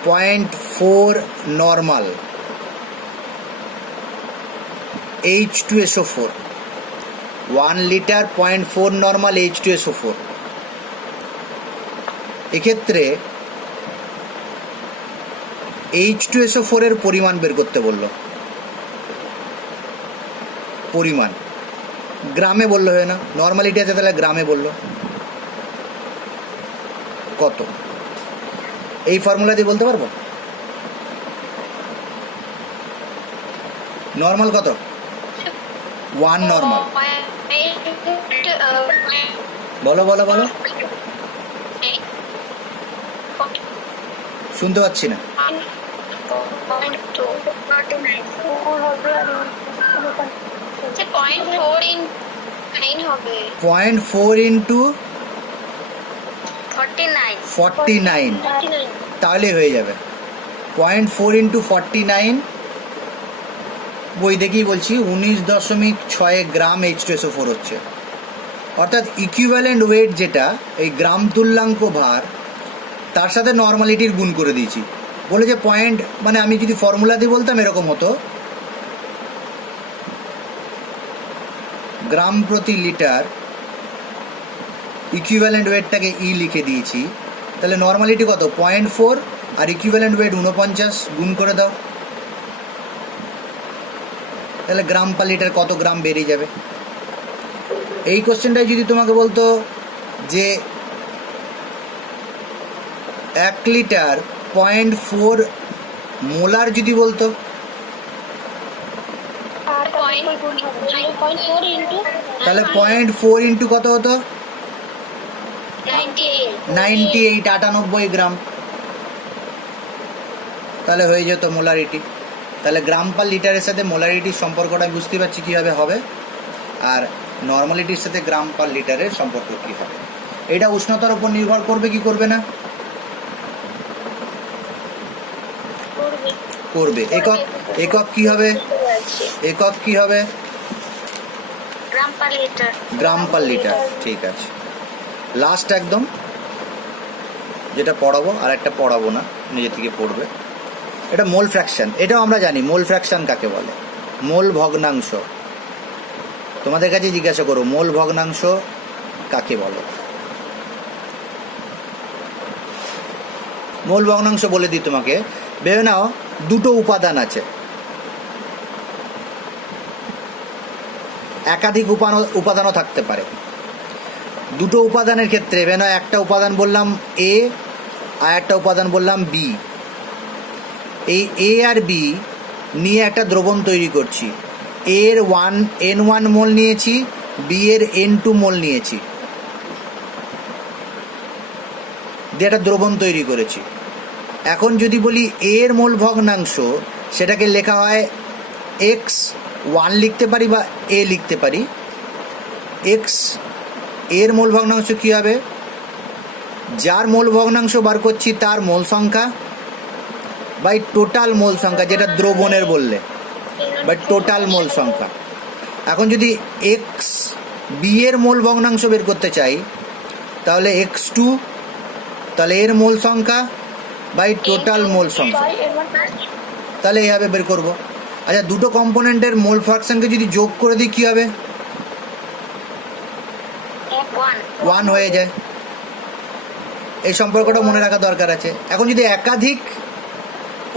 0.4 normal H2SO4, 1 litre 0.4 normal H2SO4। এক্ষেত্রে H2SO4 এর পরিমাণ বের করতে বলল। পরিমাণ গ্রামে বললো, হয় না? নর্মালিটি আছে, তাহলে গ্রামে বললো। কত? এই ফর্মুলা দিয়ে বলতে পারবো। নর্মাল কত? 1 নর্মাল। বলো বলো বলো, শুনতে পাচ্ছি না। 0.4 ইন্টু 0.4 ইন্টু 40 49 49, তাহলে হয়ে যাবে 0.4 ইন্টু 49, বই দেখেই বলছি 19.6 গ্রাম H2SO4 হচ্ছে। অর্থাৎ ইকুইভ্যালেন্ট ওয়েট যেটা এই গ্রাম তুল্যাঙ্ক ভার তার সাথে নর্মালিটির গুণ করে দিয়েছি। বলে যে পয়েন্ট, মানে আমি যদি ফর্মুলা দিয়ে বলতাম এরকম হতো, গ্রাম প্রতি লিটার ইকুইভ্যালেন্ট ওয়েটটাকে ই লিখে দিয়েছি, তাহলে নর্মালিটি কত 0.4 আর ইকুইভ্যালেন্ট ওয়েট 49, গুণ করে দাও, তাহলে গ্রাম পার লিটার কত গ্রাম বেরিয়ে যাবে। এই কোশ্চেনটাই যদি তোমাকে বলতো যে 1 লিটার 0.4 মোলার যদি বলতো, তাহলে 0.4 ইন্টু কত হতো 98 গ্রাম, তাহলে হয়ে যেত মোলারিটি। তাহলে গ্রাম পার লিটারের সাথে মোলারিটির সম্পর্কটা আমি বুঝতে পারছি কীভাবে হবে, আর নর্মালিটির সাথে গ্রাম পার লিটারের সম্পর্ক কী হবে। এটা উষ্ণতার উপর নির্ভর করবে কি করবে না? করবে। একক একক কি হবে? একক কি হবে? গ্রাম পার লিটার। ঠিক আছে, লাস্ট একদম যেটা পড়াবো, আর একটা পড়াবো না, নিজে থেকে পড়বে। এটা মোল ফ্র্যাকশন, এটাও আমরা জানি মোল ফ্র্যাকশন কাকে বলে। মোল ভগ্নাংশ, তোমাদের কাছে জিজ্ঞাসা করো মোল ভগ্নাংশ কাকে বলে। মোল ভগ্নাংশ বলে দিই তোমাকে, ভেবে নাও দুটো উপাদান আছে, একাধিক উপাদানও থাকতে পারে। দুটো উপাদানের ক্ষেত্রে ভেবে নাও একটা উপাদান বললাম এ আর একটা উপাদান বললাম বি। এই এ আর বি নিয়ে একটা দ্রবণ তৈরি করছি। এর N1 মোল নিয়েছি, বি এর N2 মোল নিয়েছি, দিয়ে একটা দ্রবণ তৈরি করেছি। এখন যদি বলি এর মোল ভগ্নাংশ, সেটাকে লেখা হয় x1 লিখতে পারি বা এ লিখতে পারি। এক্স এর মোল ভগ্নাংশ কী হবে? যার মোল ভগ্নাংশ বার করছি তার মোল সংখ্যা বাই টোটাল মোল সংখ্যা, যেটা দ্রবণের বললে, বাই টোটাল মোল সংখ্যা। এখন যদি এক্স বি এর মোল ভগ্নাংশ বের করতে চাই, তাহলে x2, তাহলে এর মোল সংখ্যা বাই টোটাল মোল সংখ্যা, তাহলে এইভাবে বের করব। আচ্ছা, দুটো কম্পোনেন্টের মোল ফ্র্যাকশনকে যদি যোগ করে দিই কী হবে? 1 হয়ে যায়। এই সম্পর্কটা মনে রাখা দরকার আছে। এখন যদি একাধিক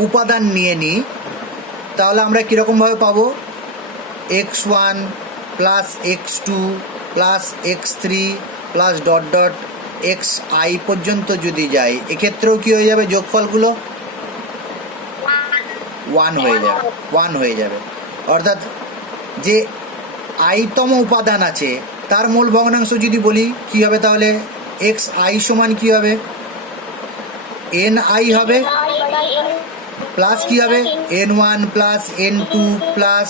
উপাদান নিয়ে নিই, তাহলে আমরা কীরকমভাবে পাবো? x1 plus x2 plus x3 plus dot dot xi পর্যন্ত যদি যাই, এক্ষেত্রেও কী হয়ে যাবে? যোগফলগুলো 1 হয়ে যাবে। অর্থাৎ যে আইতম উপাদান আছে তার মোল ভগ্নাংশ যদি বলি কী হবে, তাহলে xi সমান কী হবে? ni হবে, প্লাস কী হবে? N1 plus N2 plus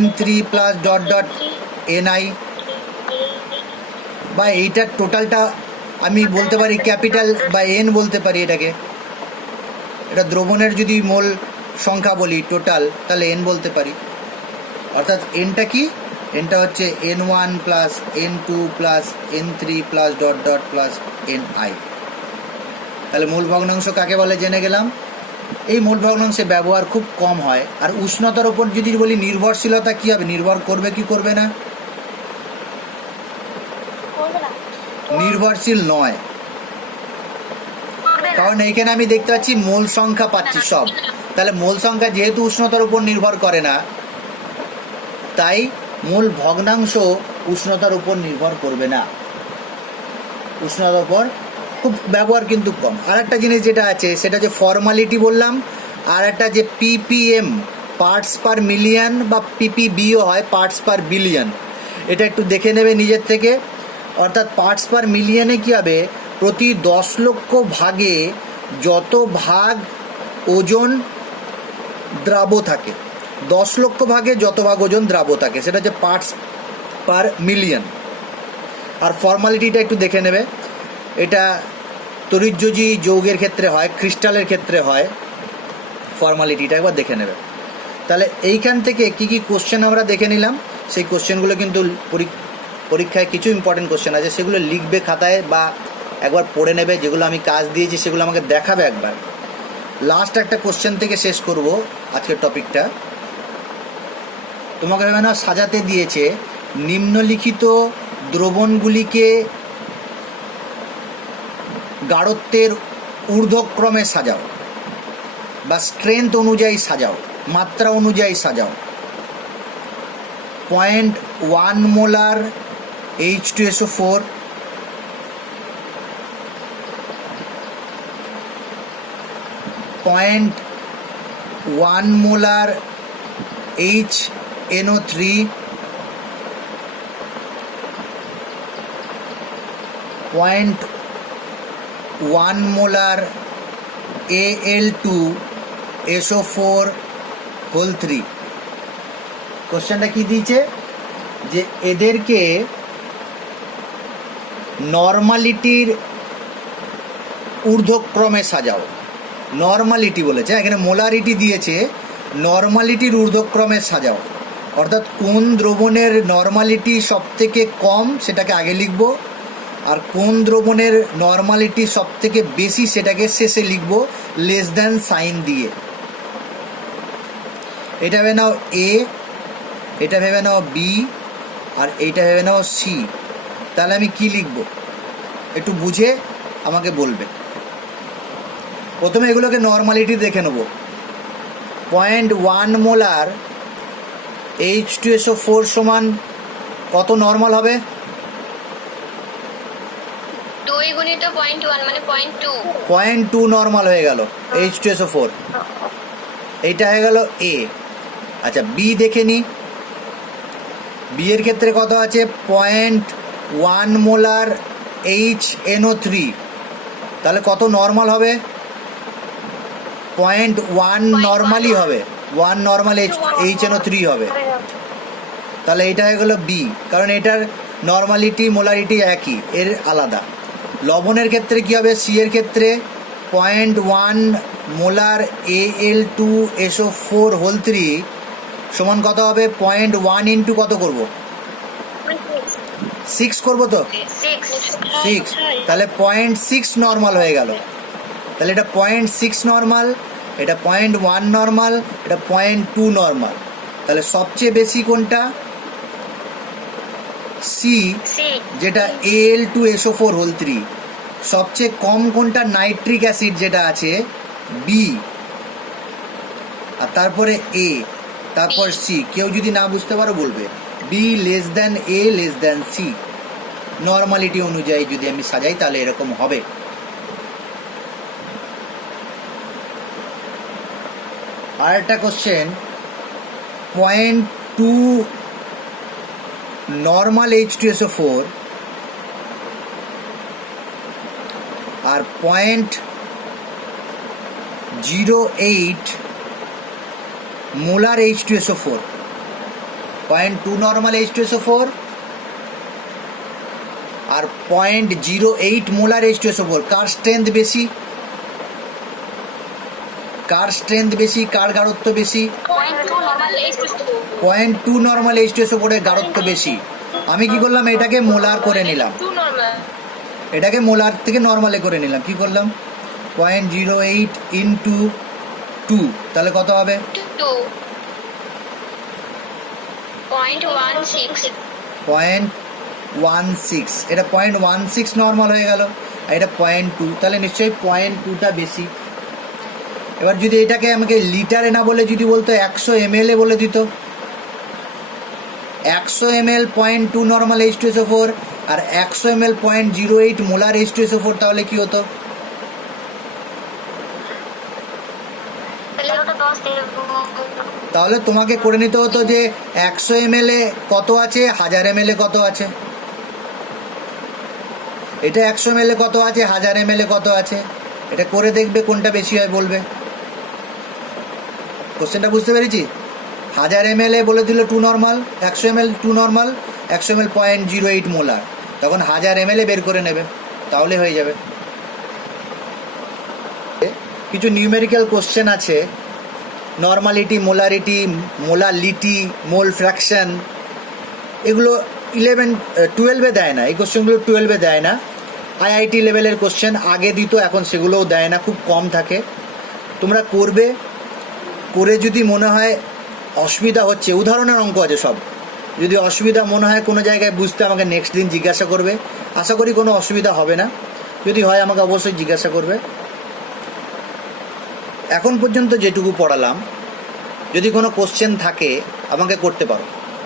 N3 plus dot dot ni, বা এইটার টোটালটা আমি বলতে পারি ক্যাপিটাল বা n বলতে পারি এটাকে। এটা দ্রবণের যদি মোল সংখ্যা বলি টোটাল, তাহলে n বলতে পারি। অর্থাৎ nটা কি? nটা হচ্ছে N1 plus N2 plus N3 plus dot dot plus ni। তাহলে মূল ভগ্নাংশ কাকে বলে জেনে গেলাম। এই মূল ভগ্নাংশে ব্যবহার খুব কম হয়। আর উষ্ণতার উপর যদি বলি নির্ভরশীলতা কী হবে? নির্ভর করবে কি করবে না? নির্ভরশীল নয়, কারণ এইখানে আমি দেখতে পাচ্ছি মোল সংখ্যা পাচ্ছি সব। তাহলে মোল সংখ্যা যেহেতু উষ্ণতার উপর নির্ভর করে না, তাই মূল ভগ্নাংশ উষ্ণতার উপর নির্ভর করবে না। উষ্ণতার উপর খুব ব্যবহার কিন্তু কম। আর একটা জিনিস যেটা আছে সেটা যে ফর্মালিটি বললাম, আর একটা যে ppm পার্টস পার মিলিয়ন বা ppbও হয় পার্টস পার বিলিয়ন, এটা একটু দেখে নেবে নিজের থেকে। অর্থাৎ পার্টস পার মিলিয়নে কী হবে? প্রতি 10 লক্ষ ভাগে যত ভাগ ওজন দ্রাব্য থাকে, 10 লক্ষ ভাগে যত ভাগ ওজন দ্রাব্য থাকে, সেটা হচ্ছে পার্টস পার মিলিয়ন। আর ফর্মালিটিটা একটু দেখে নেবে, এটা তড়িৎযোজী যৌগের ক্ষেত্রে হয়, ক্রিস্টালের ক্ষেত্রে হয়। ফর্মালিটিটা একবার দেখে নেবে। তাহলে এইখান থেকে কি কি কোশ্চেন আমরা দেখে নিলাম, সেই কোশ্চেনগুলো কিন্তু পরীক্ষায় কিছু ইম্পর্টেন্ট কোশ্চেন আছে, সেগুলো লিখবে খাতায় বা একবার পড়ে নেবে। যেগুলো আমি কাজ দিয়েছি সেগুলো আমাকে দেখাবে একবার। লাস্ট একটা কোশ্চেন থেকে শেষ করব আজকের টপিকটা। তোমাকে ভেবে নাও সাজাতে দিয়েছে নিম্নলিখিত দ্রবণগুলিকে গাঢ়ত্বের ঊর্ধ্বক্রমে সাজাও বা স্ট্রেংথ অনুযায়ী সাজাও, মাত্রা অনুযায়ী সাজাও। 0.1 molar H2SO4, 0.1 molar HNO3, 0.1 molar Al2SO4 whole 3। কোশ্চেনটা কি দিয়েছে যে এদেরকে নর্মালিটির ঊর্ধ্বক্রমে সাজাও। নর্মালিটি বলেছে, এখানে মোলারিটি দিয়েছে, নর্মালিটির ঊর্ধ্বক্রমে সাজাও। অর্থাৎ কোন দ্রবণের নর্মালিটি সবথেকে কম সেটাকে আগে লিখব, আর কোন দ্রবণের নর্মালিটি সবথেকে বেশি সেটাকে শেষে লিখব লেস দ্যান সাইন দিয়ে। এটা ভেবে নাও এ, এটা ভেবে নাও বি, আর এইটা ভেবে নাও সি। তাহলে আমি কি লিখব একটু বুঝে আমাকে বলবে। প্রথমে এগুলোকে নর্মালিটি দেখে নেব। 0.1 মোলার H2SO4 সমান কত নর্মাল হবে? 2 গুণিত 0.1 মানে 0.2। 0.2 নর্মাল হয়ে গেল H2SO4। এইটা হয়ে গেল এ। আচ্ছা বি দেখে নি, বি এর ক্ষেত্রে কত আছে? 0.1 মোলার HNO3। তাহলে কত নর্মাল হবে? 0.1 নর্মালি হবে, 1 নর্মাল HNO3 হবে। তাহলে এটা হয়ে গেল বি, কারণ এটার নর্মালিটি মোলারিটি একই, এর আলাদা। লবণের ক্ষেত্রে কি হবে? সি এর ক্ষেত্রে 0.1 মোলার Al2SO4 হোল 3 সমান কত হবে? 0.1 ইন্টু কত করব? 6 করব তো, 6। তাহলে 0.6 নর্মাল হয়ে গেল। তাহলে এটা 0.6 নর্মাল, এটা 0.1 নর্মাল, এটা 0.2 নর্মাল। তাহলে সবচেয়ে বেশি কোনটা? সি, যেটা Al2SO4 হোল 3। সবচেয়ে কম কোনটা? নাইট্রিক অ্যাসিড যেটা আছে বি, আর তারপরে এ, তারপর সি। কেউ যদি না বুঝতে পারো বলবে be less than a less than C. Normality অনুযায়ী যদি আমি সাজাই তাহলে এরকম হবে। আর একটা কোশ্চেন, 0.2 নর্মাল H2SO4 আর 0.08 মোলার H2SO4। 0.2 নর্মাল H2SO4 আর 0.08 মোলার H2SO4। কার স্ট্রেংথ বেশি? কার স্ট্রেংথ বেশি, কার গাঢ়ত্ব বেশি? 0.2 নর্মাল H2SO4 এর গাঢ়ত্ব বেশি। আমি কি করলাম? এটাকে মোলার করে নিলাম, এটাকে মোলার থেকে নর্মালে করে নিলাম। কি করলাম? 0.08 ইন্টু 2, তাহলে কত হবে? 0.16। এটা 0.16 নর্মাল হয়ে গেল, আর এটা 0.2, তাহলে নিশ্চয়ই 0.2টা বেশি। এবার যদি এটাকে আমাকে লিটারে না বলে যদি বলতো 100 ml বলে দিত, 100 ml 0.2 নর্মাল H2SO4 আর 100 ml 0.08 মোলার H2SO4, তাহলে কি হতো? তাহলে তোমাকে করে নিতে হতো যে 100 ml এ কত আছে, 1000 ml এ কত আছে। এটা 100 ml এ কত আছে, 1000 ml এ কত আছে, এটা করে দেখবে কোনটা বেশি হয় বলবে। কোশ্চেনটা বুঝতে পেরেছি? 1000 ml এ বলে দিল 2 normal, 100 ml 2 normal, 100 ml 0.08 molar, তখন 1000 ml এ বের করে নেবে, তাহলে হয়ে যাবে। কিছু নিউমেরিক্যাল কোশ্চেন আছে, নর্মালিটি, মোলারিটি, মোলালিটি, মোল ফ্র্যাকশন, এগুলো 12-এ দেয় না, এই কোশ্চেনগুলো 12-এ দেয় না। আইআইটি লেভেলের কোশ্চেন আগে দিত, এখন সেগুলোও দেয় না, খুব কম থাকে। তোমরা করবে, করে যদি মনে হয় অসুবিধা হচ্ছে, উদাহরণের অঙ্ক আছে সব, যদি অসুবিধা মনে হয় কোনো জায়গায় বুঝতে আমাকে নেক্সট দিন জিজ্ঞাসা করবে, আশা করি কোনো অসুবিধা হবে না, যদি হয় আমাকে অবশ্যই জিজ্ঞাসা করবে। এখন পর্যন্ত যেটুকু পড়ালাম, যদি কোনো কোশ্চেন থাকে আমাকে করতে পারো।